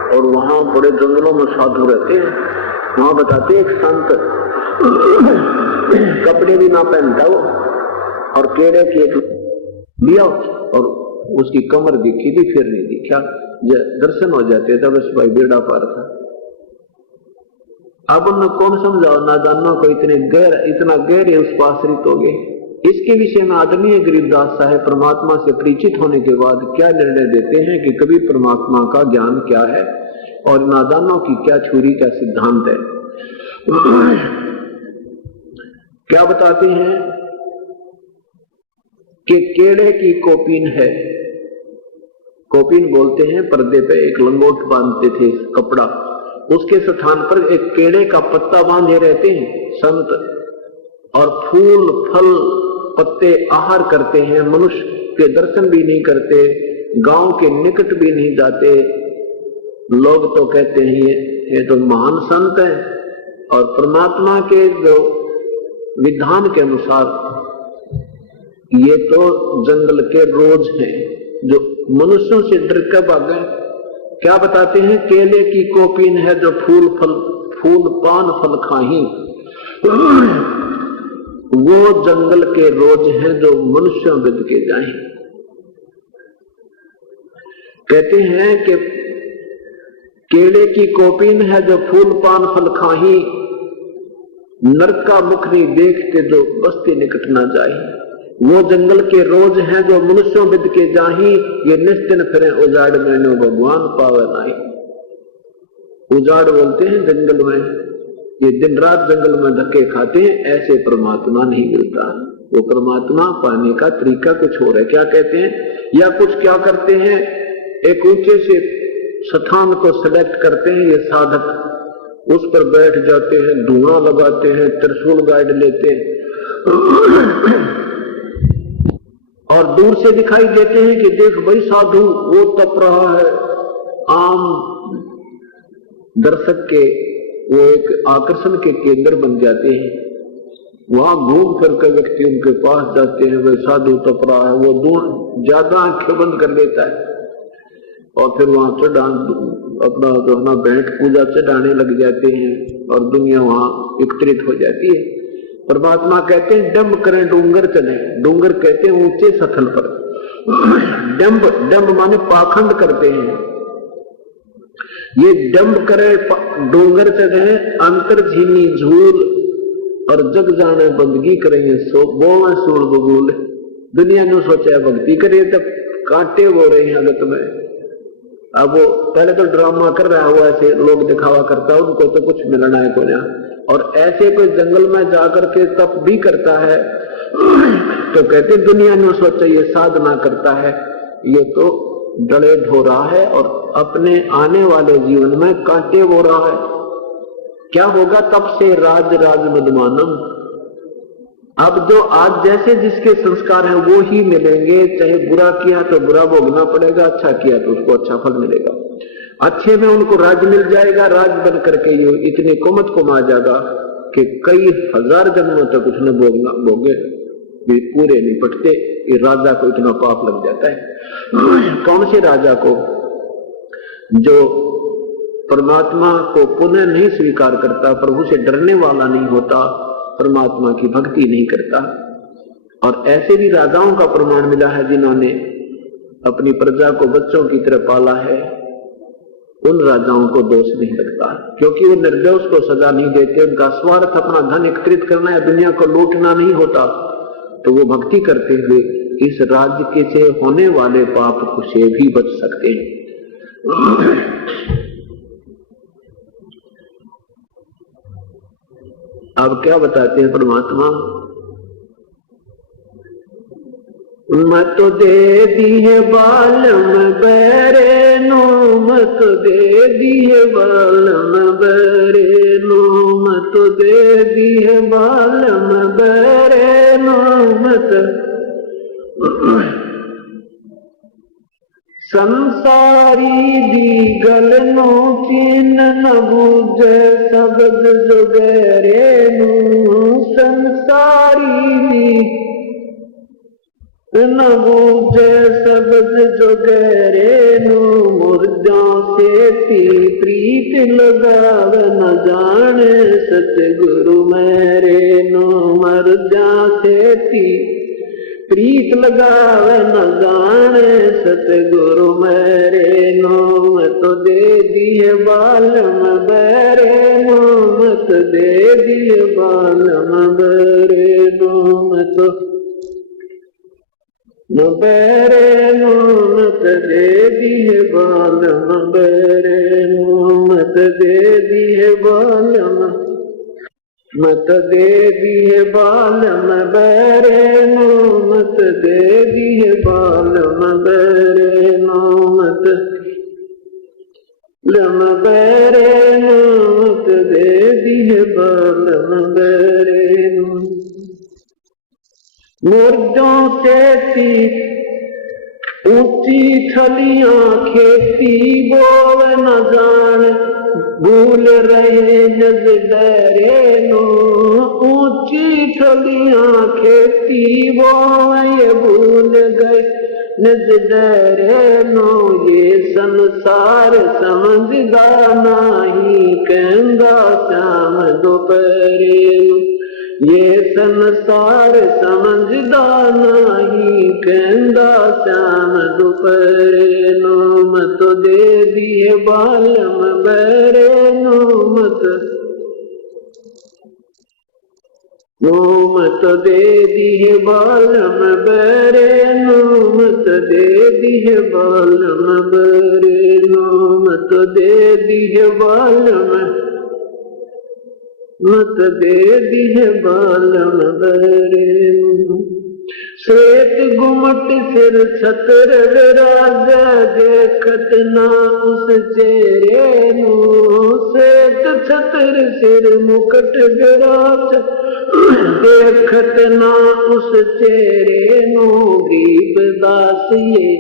और वहां बड़े जंगलों में साधु रहते हैं, वहां बताते एक संत कपड़े भी ना पहनता वो, और केड़े की एक लिया, और उसकी कमर दिखी थी, फिर नहीं दिखा, दर्शन हो जाते तब बस भाई बेड़ा पार था। अब उन्हें कौन समझाओ, नादानों को इतना गहरे उस पर आश्रित हो गए। इसके विषय में आदरणीय गरीबदास साहब परमात्मा से परिचित होने के बाद क्या निर्णय देते हैं कि कभी परमात्मा का ज्ञान क्या है और नादानों की क्या छुरी, क्या सिद्धांत है। क्या बताते हैं कि केड़े की कोपीन है, कोपीन बोलते हैं, पर्दे पे एक लंगोट बांधते थे कपड़ा, उसके स्थान पर एक केड़े का पत्ता बांधे रहते हैं संत, और फूल फल पत्ते आहार करते हैं, मनुष्य के दर्शन भी नहीं करते, गांव के निकट भी नहीं जाते। लोग तो कहते हैं ये तो महान संत है, और परमात्मा के जो विधान के अनुसार ये तो जंगल के रोज हैं जो मनुष्यों से डर कर भागे। क्या बताते हैं, केले की कोपीन है जो फूल पान फल खाही, वो जंगल के रोज हैं जो मनुष्यों विद के जाए। कहते हैं कि केले की कोपीन है जो फूल पान फल खाही, नरक का मुख नहीं देखते जो बस्ती निकट ना जाए। वो जंगल के रोज हैं जो मनुष्यों विद के जाही, ये निस्तिन फिरे उजाड़ में नो भगवान पावे नाही। उजाड़ बोलते हैं जंगल में, ये दिन रात जंगल में धक्के खाते हैं, ऐसे परमात्मा नहीं मिलता। वो परमात्मा पाने का तरीका कुछ और है। क्या कहते हैं, या कुछ क्या करते हैं, एक ऊंचे से स्थान को सिलेक्ट करते हैं ये साधक, उस पर बैठ जाते हैं, धुआं लगाते हैं, त्रिशूल गाइड लेते हैं और दूर से दिखाई देते हैं कि देख भाई साधु वो तप रहा है। आम दर्शक के वो एक आकर्षण के केंद्र बन जाते हैं, वहां घूम फिर कर व्यक्ति उनके पास जाते हैं, वे साधु तप रहा है, वो दूर ज्यादा आंखें बंद कर देता है और फिर वहां चढ़ा अपना जो अपना भेंट पूजा चढ़ाने लग जाते हैं और दुनिया वहां एकत्रित हो जाती है। परमात्मा कहते हैं डंब करें डूंगर चले, डूंगर कहते हैं ऊंचे सथल पर, डंब माने पाखंड करते हैं। ये डंब करे डूंगर चढ़े, अंतर झीनी झूल और जग जाने बंदगी करेंगे, सो बोवा सूर बबूल। दुनिया ने सोचा भक्ति करे तब कांटे हो रहे हैं अगत में। अब वो पहले तो ड्रामा कर रहा हुआ, ऐसे लोग दिखावा करता है, उनको तो कुछ मिलना है को ना, और ऐसे कोई जंगल में जाकर के तप भी करता है तो कहते दुनिया ने सोचा ये साधना करता है, ये तो डले ढो रहा है और अपने आने वाले जीवन में कांटे हो रहा है। क्या होगा तब से राज मदमानम। अब जो आज जैसे जिसके संस्कार हैं वो ही मिलेंगे, चाहे बुरा किया तो बुरा भोगना पड़ेगा, अच्छा किया तो उसको अच्छा फल मिलेगा। अच्छे में उनको राज मिल जाएगा, राज बन करके ये इतने कुमत को मा जाएगा कि कई हजार जन्मों तक उसने भोगे भी पूरे नहीं पटते। ये राजा को इतना पाप लग जाता है। कौन से राजा को? जो परमात्मा को पुनः नहीं स्वीकार करता, प्रभु से डरने वाला नहीं होता, परमात्मा की भक्ति नहीं करता। और ऐसे भी राजाओं का प्रमाण मिला है जिन्होंने अपनी प्रजा को बच्चों की तरह पाला है, उन राजाओं को दोष नहीं लगता, क्योंकि वो निर्दोष को सजा नहीं देते। उनका स्वार्थ अपना धन एकत्रित करना या दुनिया को लूटना नहीं होता, तो वो भक्ति करते हुए इस राज्य के से होने वाले पाप से भी बच सकते हैं। अब क्या बताते हैं परमात्मा मत दे दिए बालम बैरे नो, मत दे दिए बालम बैरे नो, मत दे दिए बालम बैरे नो, मत संसारी दी गलनो चीन न बूझे शब्द जो गहरे नो, संसारी दी न बूझे शब्द जो गहरे नो, मुर्जा से प्रीत लगाव न जाने सतगुरु मेरे नो, मुर्जा से प्रीत लगाव न जाने सतगुरु मेरे नो, मत दे दिए बालम बैरे नो, मत दे दिए बालम बैरे नो, मत बैरे नो, मत दे दिए बालम बैरे नो, मत दे दिए बालम, मत दे दिए बालम बैरे नो, मत दे दिए बालम बैरे नो, मत लम बैरे नो, मत दे दिए बालम बैरे नो, मुर्जों से ऊंची थलियां खेती बोव न जान, भूल रहे जग डरे नो, ऊंची थलियां खेती बोव ये भूल गए निज डरे नो, ये संसार समझदा नहीं कहंदा श्याम दोपहरे नो, ये संसार समझदा नहीं कहंदा श्याम दोपहरे नो, मत दे दिए बालम बैरे नो, मत दे दिए बालम बैरे नो, मत दे दिए बालम बैरे नो, मत दे दिए बालम, मत दे दिए बालम बैरे नो, श्वेत गुमट सिर छतर विराज देखत ना उस चेहरे नो, श्वेत छतर सिर मुकुट विराज देखत ना उस चेहरे नो, गरीबदास ये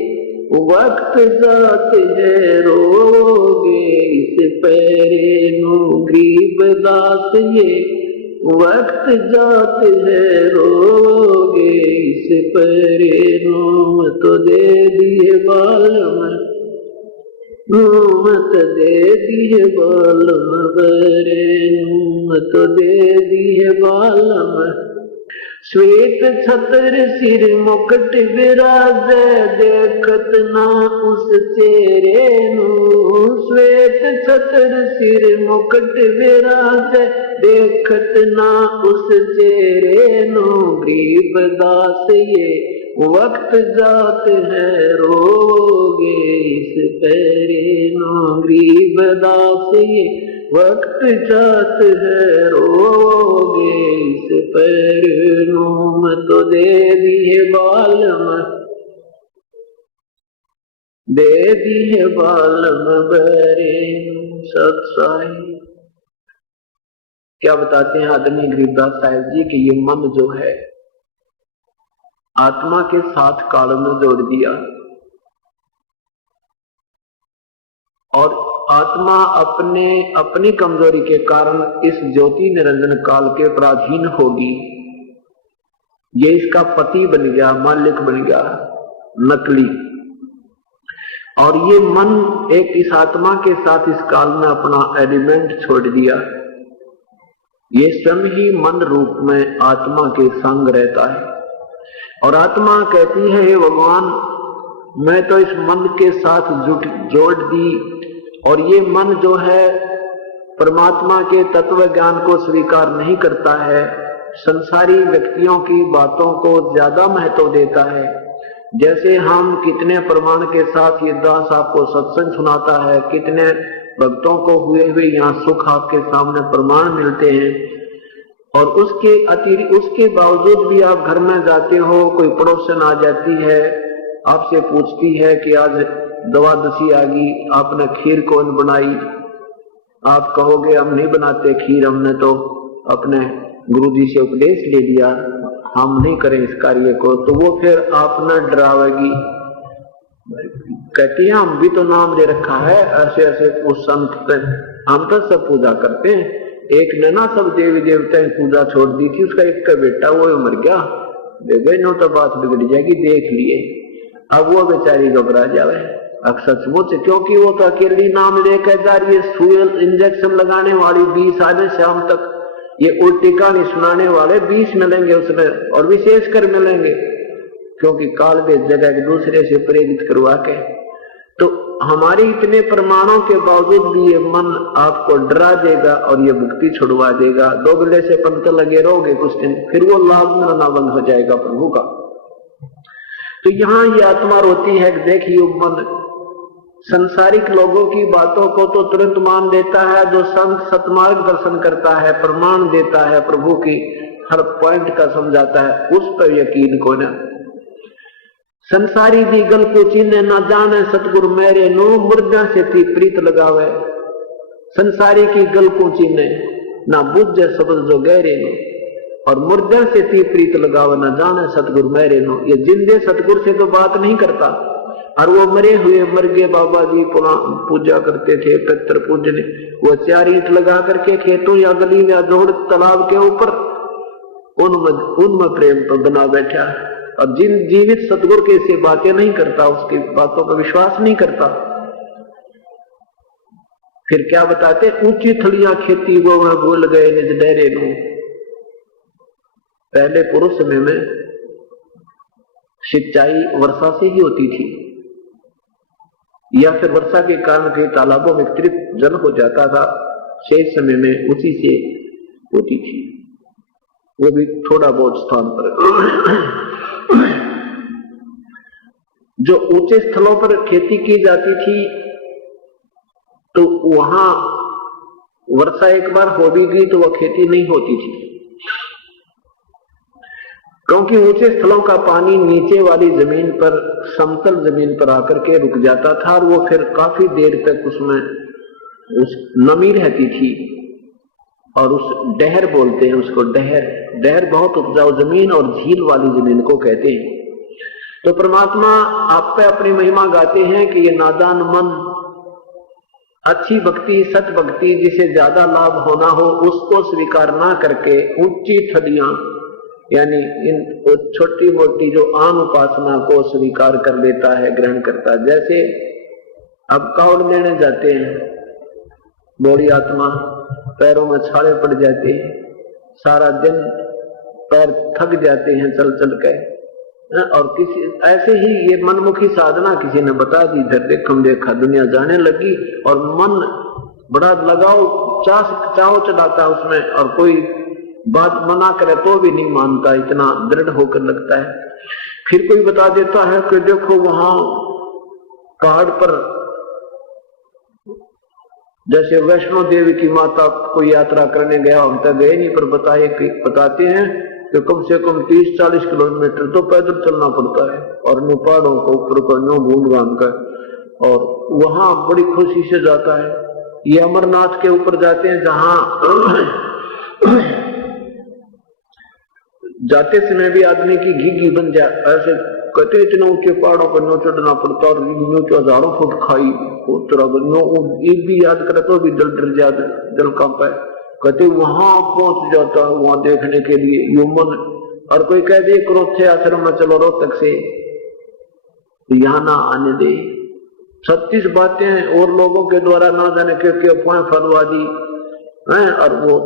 वक्त जात है रोगे इस पैरे नो, गरीबदास ये वक्त जात है रोगे इस पैरे नो, मत दे दिए बालम, मत दे दिए बालम बैरे नो, मत दे दिए बालम, श्वेत छतर सिर मुकुट विराज देखत ना उस चेहरे नो, श्वेत छतर सिर मुकुट विराज देखत ना उस चेहरे नो, गरीबदास ये वक्त जात है रोगे इस पैरे नो, गरीबदास ये वक्त जात है रोगे इस पैरे नो, मत दे दिए बालम, दे दिए बालम बैरे नो। सत्साई क्या बताते हैं आदरणीय गरीबदास साहिब जी कि ये मन जो है आत्मा के साथ काल में जोड़ दिया और आत्मा अपनी कमजोरी के कारण इस ज्योति निरंजन काल के पराधीन होगी। ये इसका पति बन गया, मालिक बन गया, नकली। और ये मन एक इस आत्मा के साथ इस काल में अपना एलिमेंट छोड़ दिया। ये स्वयं ही मन रूप में आत्मा के संग रहता है और आत्मा कहती है, हे भगवान, मैं तो इस मन के साथ जोड़ दी और ये मन जो है परमात्मा के तत्व ज्ञान को स्वीकार नहीं करता है, संसारी व्यक्तियों की बातों को ज्यादा महत्व देता है। जैसे हम कितने प्रमाण के साथ ये दास आपको सत्संग सुनाता है, कितने भक्तों को हुए यहाँ सुख आपके सामने प्रमाण मिलते हैं, और उसके बावजूद भी आप घर में जाते हो, कोई पड़ोसन आ जाती है, आपसे पूछती है कि आज द्वादशी आ गई, आपने खीर कौन बनाई? आप कहोगे हम नहीं बनाते खीर, हमने तो अपने गुरुजी से उपदेश ले लिया, हम नहीं करें इस कार्य को। तो वो फिर आप न डरावेगी, कहती है हम भी तो नाम ले रखा है, ऐसे ऐसे उस संत, हम तो सब पूजा करते हैं। एक ने ना सब देवी देवता की पूजा छोड़ दी थी, उसका एक का बेटा वो मर गया, नो तो बात बिगड़ जाएगी, देख लिए। अब वो बेचारी घबरा जावे, अक्सर सचमुच, क्योंकि वो तो अकेली नाम लेकर जा रही है। सुई इंजेक्शन लगाने वाली 20 आज शाम तक, ये उल्टी कहानी सुनाने वाले 20 मिलेंगे उसमें, और विशेषकर मिलेंगे, क्योंकि काल वे जगह एक दूसरे से प्रेरित करवा के। तो हमारे इतने प्रमाणों के बावजूद भी ये मन आपको डरा देगा और ये मुक्ति छुड़वा देगा। 2 गले से पंथ लगे रहोगे कुछ दिन, फिर वो लाभ मिलना बंद हो जाएगा प्रभु का। तो यहाँ ये आत्मा रोती है कि देखिए मन संसारिक लोगों की बातों को तो तुरंत मान लेता है, जो संत सतमार्ग दर्शन करता है, प्रमाण देता है, प्रभु की हर पॉइंट का समझाता है, उस पर यकीन को न। संसारी दी गल को चीने ना जाने सतगुरु मेरे नो, मुर्दा से थी प्रीत लगावे। संसारी की गल को चीने ना बुझे शब्द जो गहरे नो, और मुर्दा से थी प्रीत लगावे ना जाने सतगुरु मेरे नो। ये जिंदे सतगुरु से तो बात नहीं करता, और वो मरे हुए मर गए बाबा जी पूजा करते थे, पितर पूजने, वो 4 ईंट लगा करके खेतों या गली या जोड़ तालाब के ऊपर, उनमें प्रेम तो बना बैठा। और जिन जीवित सतगुरु के से बातें नहीं करता, उसकी बातों का विश्वास नहीं करता, फिर क्या बताते, ऊंची थलियां खेती वो मैं भूल गए निज डेरे नो। पहले पुरुष समय में सिंचाई वर्षा से ही होती थी, या फिर वर्षा के कारण के तालाबों में तृप्त जल हो जाता था, शेष समय में उसी से होती थी, वो भी थोड़ा बहुत स्थान पर। जो ऊंचे स्थलों पर खेती की जाती थी, तो वहां वर्षा एक बार हो भी गई तो वह खेती नहीं होती थी, क्योंकि ऊंचे स्थलों का पानी नीचे वाली जमीन पर, समतल जमीन पर आकर के रुक जाता था, और वो फिर काफी देर तक उसमें उस नमी रहती थी, और उस डहर बोलते हैं उसको, डहर बहुत उपजाऊ जमीन और झील वाली जमीन को कहते हैं। तो परमात्मा आप पे अपनी महिमा गाते हैं कि ये नादान मन अच्छी भक्ति, सत भक्ति, जिसे ज्यादा लाभ होना हो, उसको स्वीकार ना करके ऊंची थलियां यानी इन छोटी मोटी जो आम उपासना को स्वीकार कर लेता है, ग्रहण करता है। जैसे अब कावड़ लेने जाते हैं, बूढ़ी आत्मा, पैरों में छाले पड़ जाते हैं, सारा दिन पैर थक जाते हैं चल चल के, और किसी ऐसे ही ये मनमुखी साधना किसी ने बता दी, इधर देखा दुनिया जाने लगी, और मन बड़ा लगाव चाव चढ़ाता है उसमें, और कोई बात मना करे तो भी नहीं मानता, इतना दृढ़ होकर लगता है। फिर कोई बता देता है कि देखो वहां पहाड़ पर, जैसे वैष्णो देवी की माता कोई यात्रा करने गया, हम तो गए नहीं, पर बताते हैं कि कम से कम 30-40 किलोमीटर तो पैदल चलना पड़ता है, और नो पहाड़ों को ऊपर को नो भूल बांध कर, और वहां बड़ी खुशी से जाता है। ये अमरनाथ के ऊपर जाते हैं, जहां जाते समय भी आदमी की घी बन जाए, ऐसे कहते इतने ऊंचे पहाड़ों पर नो चढ़ना पड़ता, और नो तो 1000 फुट खाई भी याद करे तो भी दिल जाता, दिल कांपा है। कहते वहां पहुंच जाता है, वहां देखने के लिए ह्यूमन। और कोई कह दे क्रोध से आश्रम में चलो रोहतक से, यहाँ ना आने दे। 36 बातें और लोगों के द्वारा ना जाने के अफवाहें फैलवा दी है, और वो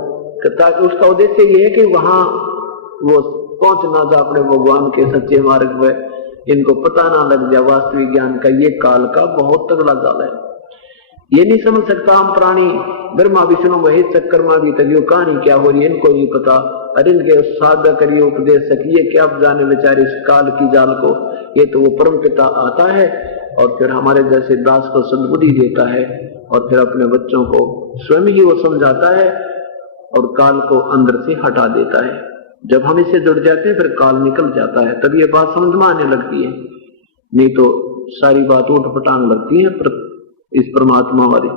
ताकि उसका उद्देश्य ये है कि वहां वो पहुंच ना जा अपने भगवान के सच्चे मार्ग में, इनको पता ना लग जाए वास्तविक ज्ञान का। ये काल का बहुत तगड़ा जाल है, ये नहीं समझ सकता हम प्राणी, ब्रह्मा विष्णु महेश चक्रमा की तक कहानी क्या हो रही है इनको नहीं पता। अरे इनके साधा करिए उपदेश सकिए, क्या आप जाने बेचारे इस काल की जाल को। ये तो वो परम पिता आता है और फिर हमारे जैसे दास को सद्बुद्धि देता है, और फिर अपने बच्चों को स्वयं ही वो समझाता है, और काल को अंदर से हटा देता है। जब हम इससे जुड़ जाते हैं फिर काल निकल जाता है, तब ये बात समझ में आने लगती है, नहीं तो सारी बात उठ पटांग लगती है इस परमात्मा वाली।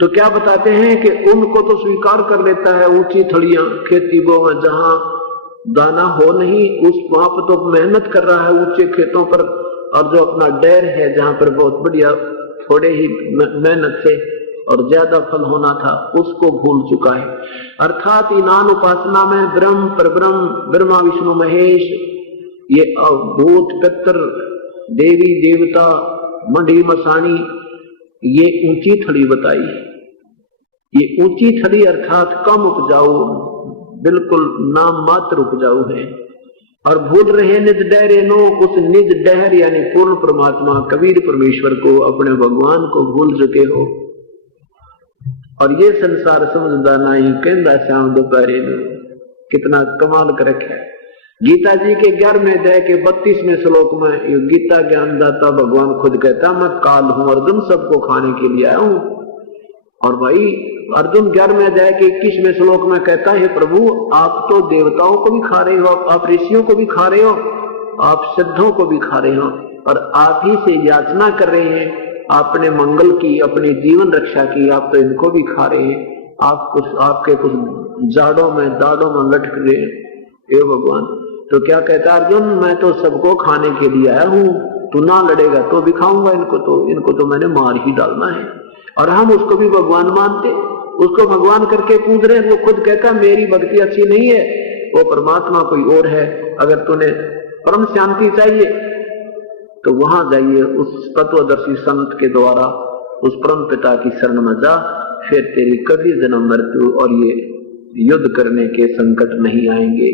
तो क्या बताते हैं कि उनको तो स्वीकार कर लेता है, ऊंची थड़ियां खेती बो में जहां दाना हो नहीं, उस वहां पर तो मेहनत कर रहा है ऊंचे खेतों पर, और जो अपना डेर है जहां पर बहुत बढ़िया थोड़े ही मेहनत से और ज्यादा फल होना था, उसको भूल चुका है। अर्थात इनान उपासना में ब्रह्म परब्रह्म, ब्रह्मा विष्णु महेश, ये भूत पितर देवी देवता मंडी मसानी, ये ऊंची थड़ी बताई है। ये ऊंची थड़ी अर्थात कम उपजाऊ, बिल्कुल नाम मात्र उपजाऊ है, और भूल रहे निज डहरे नो, उस निज डहर यानी पूर्ण परमात्मा कबीर परमेश्वर को, अपने भगवान को भूल चुके हो। और ये संसार समझदा नहीं कहंदा श्याम दोपहरे नो, कितना कमाल कर रखा है। गीता जी के 11वें अध्याय के 32वें श्लोक में ये गीता ज्ञानदाता भगवान खुद कहता, मैं काल हूं अर्जुन, सबको खाने के लिए आया हूं। और भाई अर्जुन 11वें अध्याय के 21वें श्लोक में कहता है, प्रभु आप तो देवताओं को भी खा रहे हो, आप ऋषियों को भी खा रहे हो, आप सिद्धों को भी खा रहे हो, और आप ही से याचना कर रहे हैं अपने मंगल की, अपनी जीवन रक्षा की, आप तो इनको भी खा रहे हैं। आप कुछ आपके कुछ जाड़ों में दाड़ों में लटक रहे हैं, हे भगवान। तो क्या कहता अर्जुन, मैं तो सबको खाने के लिए आया हूं, तू ना लड़ेगा तो भी खाऊंगा इनको तो मैंने मार ही डालना है। और हम उसको भी भगवान मानते, उसको भगवान करके पूज रहे हैं। वो खुद कहता मेरी भक्ति अच्छी नहीं है, वो परमात्मा कोई और है। अगर तूने परम शांति चाहिए तो वहां जाइए, उस तत्वदर्शी संत के द्वारा उस परम पिता की शरण में जा, फिर तेरी कभी जन्म मृत्यु और ये युद्ध करने के संकट नहीं आएंगे।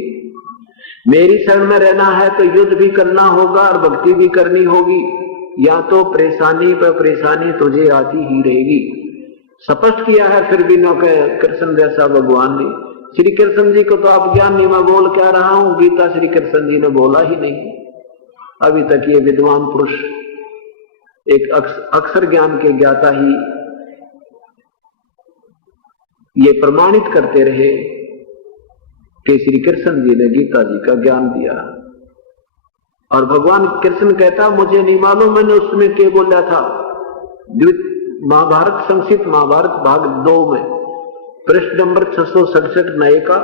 मेरी शरण में रहना है तो युद्ध भी करना होगा और भक्ति भी करनी होगी, या तो परेशानी पर परेशानी तुझे आती ही रहेगी। स्पष्ट किया है फिर भी न कृष्ण जैसा भगवान ने। श्री कृष्ण जी को तो आप ज्ञान नहीं, मैं बोल क्या रहा हूं, गीता श्री कृष्ण जी ने बोला ही नहीं। अभी तक ये विद्वान पुरुष एक अक्षर ज्ञान के ज्ञाता ही ये प्रमाणित करते रहे कि श्री कृष्ण जी ने गीता जी का ज्ञान दिया। और भगवान कृष्ण कहता मुझे नहीं मालूम मैंने उसमें क्या बोला था। महाभारत संक्षिप्त महाभारत भाग 2 में पृष्ठ नंबर 667 नए का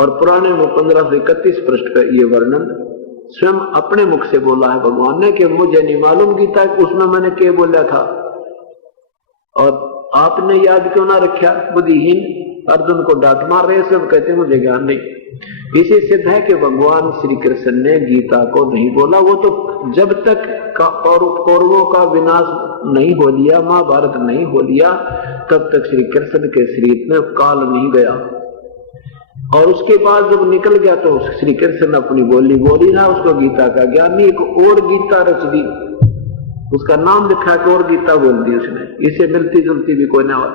और पुराने में 1531 पृष्ठ का ये वर्णन स्वयं अपने मुख से बोला है भगवान ने कि मुझे नहीं मालूम गीता उसमें मैंने क्या बोला था, और आपने याद क्यों ना रखा। बुद्धिहीन अर्जुन को डांट मार रहे, सब कहते मुझे ज्ञान नहीं। इसे सिद्ध है कि भगवान श्री कृष्ण ने गीता को नहीं बोला। वो तो जब तक कौरवों का विनाश नहीं हो लिया, महाभारत नहीं हो लिया, तब तक श्री कृष्ण के शरीर में काल नहीं गया। और उसके बाद जब निकल गया तो श्री कृष्ण अपनी बोली ना, उसको गीता का ज्ञान नहीं, एक और गीता रच दी, उसका नाम लिखा कि और गीता बोल दी उसने, इसे मिलती जुलती भी कोई ना हो।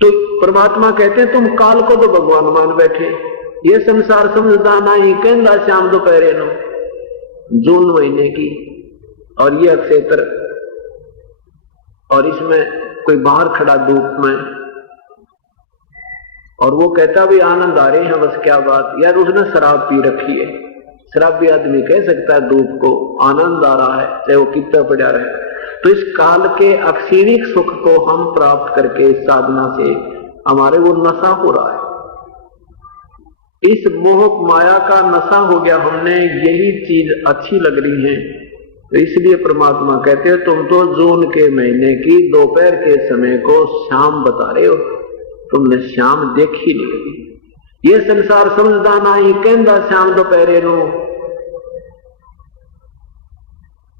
तो परमात्मा कहते हैं तुम काल को तो भगवान मान बैठे, ये संसार समझदा नहीं कहंदा शाम दोपहरे नो, जून महीने की और ये अक्षेत्र, और इसमें कोई बाहर खड़ा धूप में, और वो कहता भी आनंद आ रहे हैं, बस क्या बात यार, उसने शराब पी रखी है। शराबी आदमी कह सकता है धूप को आनंद आ रहा है, चाहे वो कितना पड़ा रहे। तो इस काल के अक्षीणिक सुख को हम प्राप्त करके इस साधना से हमारे वो नशा हो रहा है, इस मोह माया का नशा हो गया, हमने यही चीज अच्छी लग रही है। तो इसलिए परमात्मा कहते हैं तुम तो जून के महीने की दोपहर के समय को शाम बता रहे हो, तुमने शाम देखी नहीं। ये संसार समझदा नहीं कहंदा शाम दोपहरे नो,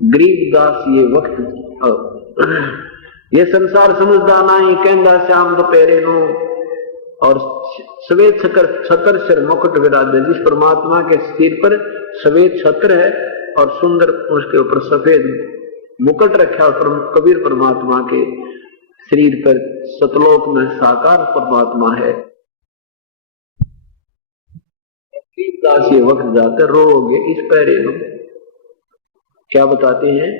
गरीबदास ये वक्त ये संसार समझदा नहीं कहंदा शाम दोपहरे नो। और सफेद छत्र सिर मुकुट विराजे, जिस परमात्मा के सिर पर सफेद छत्र है और सुंदर उसके ऊपर सफेद मुकुट रखा, और कबीर परमात्मा के शरीर पर सतलोक में साकार परमात्मा है। गरीबदास ये वक्त जाकर रोगे इस पैरे नो। क्या बताते हैं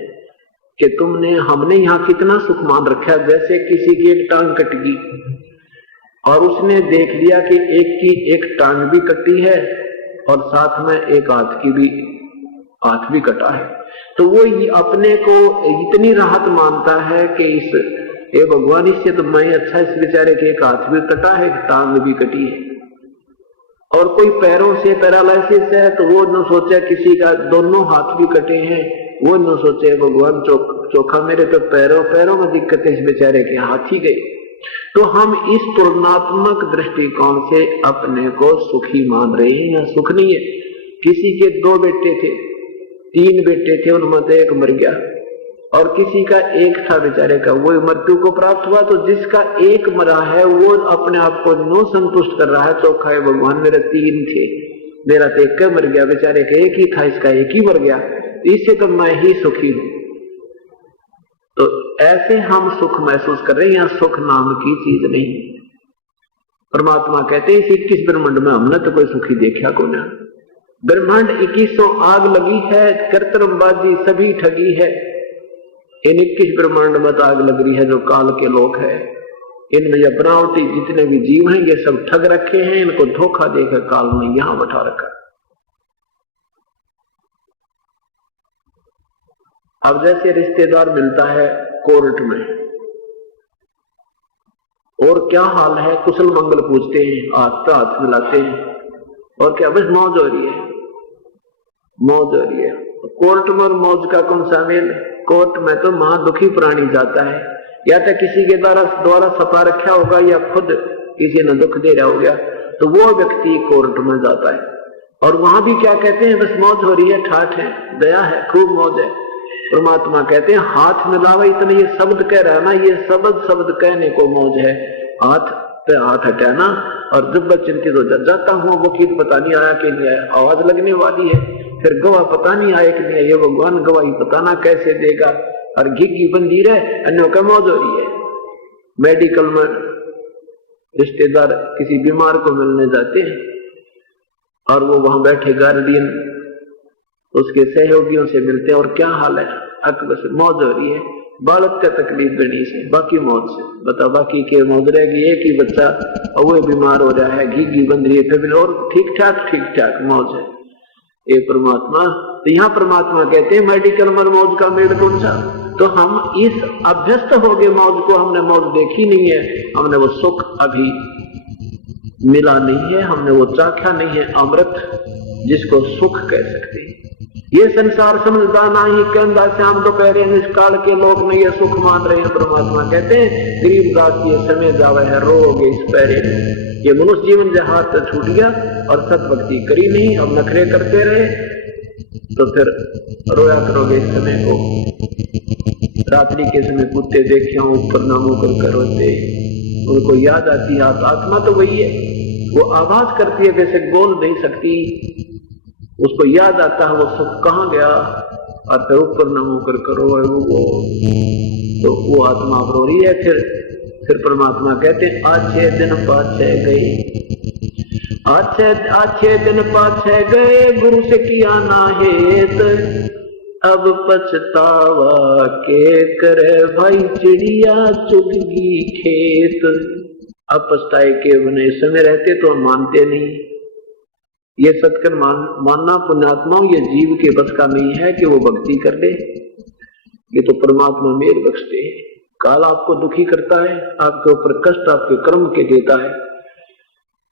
कि तुमने हमने यहाँ कितना सुख मान रखा। जैसे किसी की एक टांग कट गई और उसने देख लिया कि एक की एक टांग भी कटी है और साथ में एक हाथ भी कटा है, तो वो अपने को इतनी राहत मानता है कि ये भगवान, इससे तो मैं अच्छा, इस बेचारे के एक हाथ भी कटा है, टांग भी कटी है। और कोई पैरों से पैरालिसिस है तो वो न सोचे किसी का दोनों हाथ भी कटे हैं, वो न सोचे भगवान चोखा मेरे तो पैरों में दिक्कत है, इस बेचारे के हाथ ही गए। तो हम इस तुलनात्मक दृष्टिकोण से अपने को सुखी मान रहे हैं या सुख नहीं है। किसी के 2 बेटे थे, 3 बेटे थे, उनमें तो एक मर गया और किसी का एक था बेचारे का, वो मृत्यु को प्राप्त हुआ। तो जिसका एक मरा है वो अपने आप को नो संतुष्ट कर रहा है, चौखा है भगवान मेरे 3 थे, मेरा तो एक मर गया, बेचारे का एक ही था, इसका एक ही मर गया, इससे तो मैं ही सुखी हूं। तो ऐसे हम सुख महसूस कर रहे हैं, यहाँ सुख नाम की चीज नहीं। परमात्मा कहते हैं इस 21 ब्रह्मांड में हमने तो कोई सुखी देखा को ना। ब्रह्मांड 2100 आग लगी है, कर्तव्यबाजी सभी ठगी है। इन 21 ब्रह्मांड में तो आग लग रही है जो काल के लोग है। इनमें ये बनावटी जितने भी जीव हैं ये सब ठग रखे हैं, इनको धोखा देकर काल में यहां बैठा रखा। अब जैसे रिश्तेदार मिलता है कोर्ट में और क्या हाल है, कुशल मंगल पूछते हैं, हाथ पे हाथ मिलाते हैं और क्या बस मौज हो रही है, मौज हो रही है। कोर्ट में और मौज का कौन सा मेल? कोर्ट में तो महा दुखी प्राणी जाता है, या तो किसी के द्वारा सता रखा होगा या खुद किसी ने दुख दे रहा हो गया, तो वो व्यक्ति कोर्ट में जाता है। और वहां भी क्या कहते हैं, बस मौज हो रही है, ठाठ है, दया है, खूब मौज है। परमात्मा कहते हैं हाथ मिलावा, इतने ये शब्द कह रहा है ना, ये शब्द कहने को मौज है। हाथ पे हाथ हटाना और जब चिंतित हो जाता हूँ, वकील पता नहीं आया कि नहीं आया, आवाज लगने वाली है, फिर गवाह पता नहीं आया कि नहीं आया, भगवान गवाही पता ना कैसे देगा, और घिघी बंदी रहे, अन्यों का मौज हो रही है। मेडिकल में रिश्तेदार किसी बीमार को मिलने जाते हैं और वो वहां बैठे गार्डियन उसके सहयोगियों से मिलते हैं, और क्या हाल है, बस मौज हो रही है, बालक का तकलीफ गणी से, बाकी मौज से। बताओ बाकी के मौज रहेगी, एक ही बच्चा और वो बीमार हो रहा है, घी बन रही है, फिर और ठीक ठाक मौज है। ये परमात्मा, तो यहाँ परमात्मा कहते हैं मेडिकल में मौज का मेल कौन सा? तो हम इस अभ्यस्त हो गए मौज को, हमने मौज देखी नहीं है, हमने वो सुख अभी मिला नहीं है, हमने वो चाखा नहीं है, अमृत जिसको सुख कह सकते हैं। ये संसार समझदा नहीं, कहता श्याम दोपहरे निष्काल के लोग में ये सुख मान रहे हैं। परमात्मा कहते हैं गरीबदास ये समय जावे है रोगे इस पैरे, ये मनुष्य जीवन जहां से छूट गया और सतभक्ति करी नहीं, अब नखरे करते रहे तो फिर रोया करोगे इस समय को। रात्रि के समय कुत्ते देखे ऊपर नामों कर रोते, उनको याद आती है, आत्मा तो वही है, वो आवाज करती है, वैसे बोल नहीं सकती, उसको याद आता है वो सुख कहाँ गया, और फिर ऊपर नमो कर करो तो वो आत्मा रो रही है। फिर परमात्मा कहते हैं आज 6 दिन पाछे गए, आज 6 दिन पाछे गए, गुरु से किया ना हेत, अब पछतावा के करे भाई चिड़िया चुगी खेत। अब पछताए के बने समय रहते तो हम मानते नहीं, ये सत्कर्म मानना पुण्यात्माओं ये जीव के बस का नहीं है कि वो भक्ति कर ले, ये तो परमात्मा मेल बख्शते हैं। काल आपको दुखी करता है, आपके ऊपर कष्ट आपके कर्म के देता है,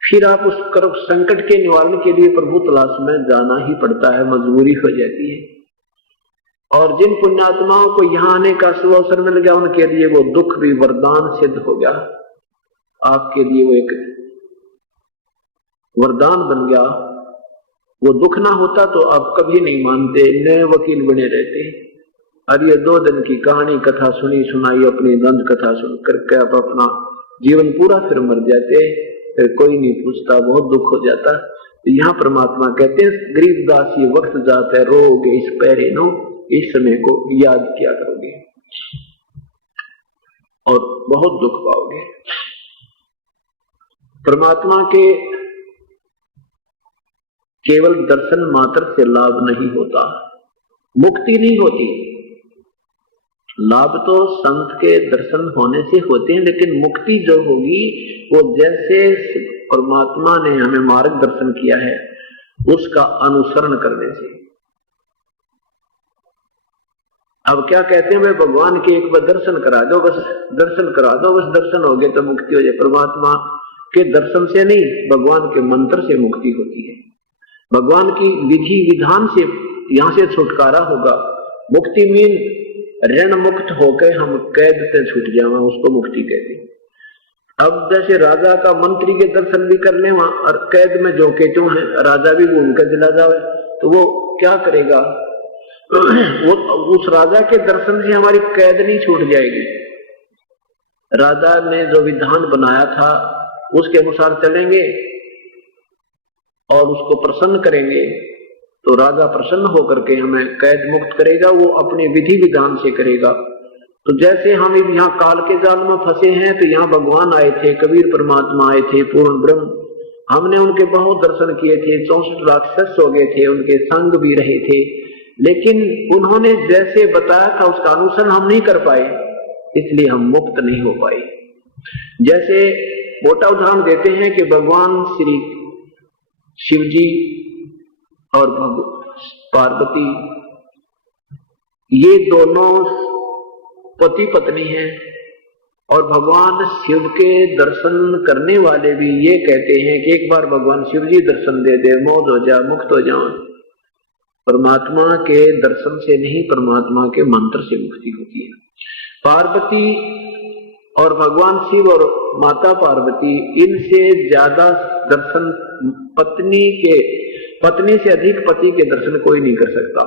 फिर आप उस कर्म संकट के निवारण के लिए प्रभु तलाश में जाना ही पड़ता है, मजबूरी हो जाती है। और जिन पुण्यात्माओं को यहाँ आने का सुअवसर मिल गया उनके लिए वो दुख भी वरदान सिद्ध हो गया, आपके लिए वो एक वरदान बन गया। वो दुख ना होता तो आप कभी नहीं मानते, नए वकील बने रहते। और ये 2 दिन की कहानी कथा सुनाई, अपनी दंड कथा सुन करके आप अपना जीवन पूरा फिर मर जाते, फिर कोई नहीं पूछता, बहुत दुख हो जाता। तो यहाँ परमात्मा कहते हैं गरीबदास ये वक्त जाता है रोगे इस पैरे नो, इस समय को याद किया करोगे और बहुत दुख पाओगे। परमात्मा के केवल दर्शन मात्र से लाभ नहीं होता, मुक्ति नहीं होती, लाभ तो संत के दर्शन होने से होते हैं, लेकिन मुक्ति जो होगी वो जैसे परमात्मा ने हमें मार्गदर्शन किया है उसका अनुसरण करने से। अब क्या कहते हैं, मैं भगवान के एक बार दर्शन करा दो, बस दर्शन करा दो, बस दर्शन हो गए तो मुक्ति हो जाए। परमात्मा के दर्शन से नहीं, भगवान के मंत्र से मुक्ति होती है। भगवान की विधि विधान से यहां से छुटकारा होगा। मुक्ति मीन ऋण मुक्त होकर हम कैद से छूट जावा, उसको मुक्ति कहते हैं। अब जैसे राजा का मंत्री के दर्शन भी कर ले वहां, और कैद में जो के जो है राजा भी घूम कर दिला जाए तो वो क्या करेगा? वो उस राजा के दर्शन से हमारी कैद नहीं छूट जाएगी। राजा ने जो विधान बनाया था उसके अनुसार चलेंगे और उसको प्रसन्न करेंगे तो राजा प्रसन्न होकर के हमें कैद मुक्त करेगा, वो अपने विधि विधान से करेगा। तो जैसे हम यहाँ काल के जाल में फंसे हैं, तो यहाँ भगवान आए थे, कबीर परमात्मा आए थे, पूर्ण ब्रह्म, हमने उनके बहुत दर्शन किए थे, 64 राक्षस हो गए थे, उनके संग भी रहे थे, लेकिन उन्होंने जैसे बताया था उसका अनुसरण हम नहीं कर पाए, इसलिए हम मुक्त नहीं हो पाए। जैसे मोटा उदाहरण देते हैं कि भगवान श्री शिव जी और पार्वती ये दोनों पति पत्नी हैं, और भगवान शिव के दर्शन करने वाले भी ये कहते हैं कि एक बार भगवान शिव जी दर्शन दे दे, मौज हो जा, मुक्त हो जाओ। परमात्मा के दर्शन से नहीं, परमात्मा के मंत्र से मुक्ति होती है। पार्वती और भगवान शिव और माता पार्वती, इनसे ज्यादा दर्शन पत्नी से अधिक पति के दर्शन कोई नहीं कर सकता।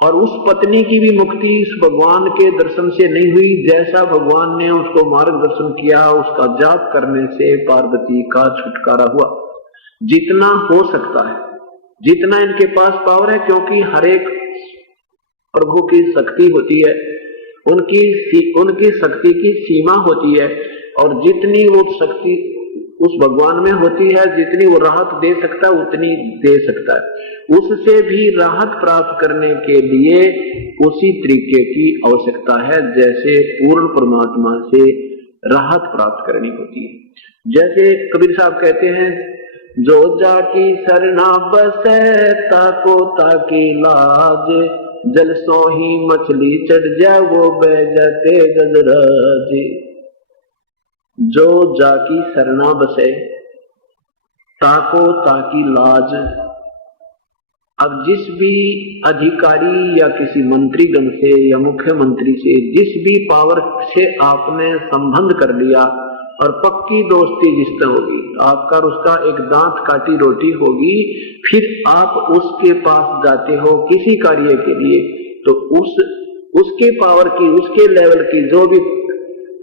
और उस पत्नी की भी मुक्ति इस भगवान के दर्शन से नहीं हुई, जैसा भगवान ने उसको मार्गदर्शन किया उसका जाप करने से पार्वती का छुटकारा हुआ। जितना हो सकता है, जितना इनके पास पावर है, क्योंकि हर एक प्रभु की शक्ति होती है, उनकी शक्ति की सीमा होती है, और जितनी वो शक्ति उस भगवान में होती है, जितनी वो राहत दे सकता है उतनी दे सकता है। उससे भी राहत प्राप्त करने के लिए उसी तरीके की आवश्यकता है जैसे पूर्ण परमात्मा से राहत प्राप्त करनी होती है। जैसे कबीर साहब कहते हैं, जो जाकी सरना बसे ताको ताकी लाज, जल सो ही मछली चढ़ जाए वो बह जाते गजराज। जो जाकी सरना बसे ताको ताकी लाज। अब जिस भी अधिकारी या किसी मंत्रीगण से या मुख्यमंत्री से जिस भी पावर से आपने संबंध कर लिया और पक्की दोस्ती जिससे होगी, आपका उसका एक दांत काटी रोटी होगी, फिर आप उसके पास जाते हो किसी कार्य के लिए, तो उसके पावर की, उसके लेवल की जो भी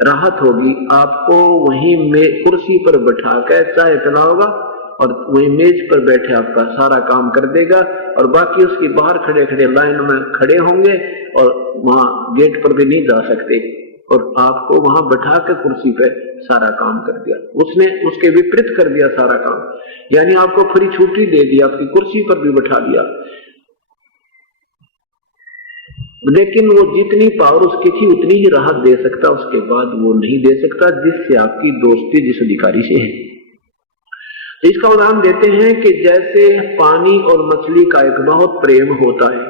राहत होगी, आपको वहीं में कुर्सी पर बैठा कर चाय पिलाओगा और वहीं मेज पर बैठे आपका सारा काम कर देगा, और बाकी उसके बाहर खड़े खड़े लाइन में खड़े होंगे और वहां गेट पर भी नहीं जा सकते, और आपको वहां बैठा कर कुर्सी पे सारा काम कर दिया। उसने उसके विपरीत कर दिया सारा काम, यानी आपको फ्री छुट्टी दे दी, आपकी कुर्सी पर भी बैठा दिया, लेकिन वो जितनी पावर उसकी थी उतनी ही राहत दे सकता, उसके बाद वो नहीं दे सकता जिससे आपकी दोस्ती जिस अधिकारी से है। इसका उदाहरण देते हैं कि जैसे पानी और मछली का एक बहुत प्रेम होता है,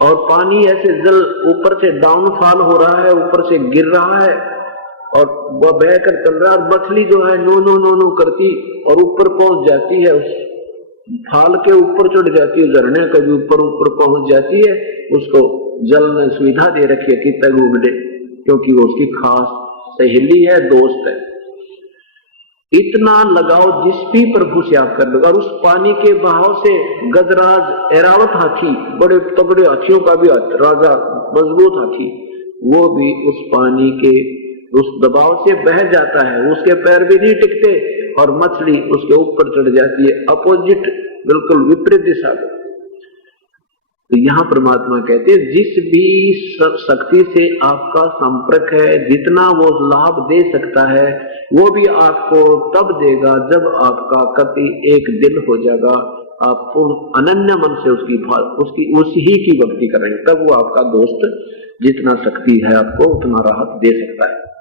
और पानी ऐसे जल ऊपर से डाउनफॉल हो रहा है, ऊपर से गिर रहा है और वह बहकर चल रहा है, और मछली जो है नो नो नो नो करती और ऊपर पहुंच जाती है, उस फाल के ऊपर चढ़ जाती है, झरने कभी ऊपर ऊपर पहुंच जाती है। उसको जल ने सुविधा दे रखी है कि तक उगड़े, क्योंकि वो उसकी खास सहेली है, दोस्त है। इतना लगाओ जिस भी प्रभु से आप कर लो, और उस पानी के बहाव से गजराज ऐरावत हाथी, बड़े तगड़े हाथियों का भी राजा मजबूत हाथी, वो भी उस पानी के उस दबाव से बह जाता है, उसके पैर भी नहीं टिकते, और मछली उसके ऊपर चढ़ जाती है, अपोजिट बिल्कुल विपरीत दिशा में। तो यहाँ परमात्मा कहते हैं जिस भी शक्ति से आपका संपर्क है, जितना वो लाभ दे सकता है वो भी आपको तब देगा जब आपका कति एक दिल हो जाएगा, आप पूर्ण अनन्य मन से उसकी उसी की भक्ति करेंगे, तब वो आपका दोस्त जितना शक्ति है आपको उतना राहत दे सकता है।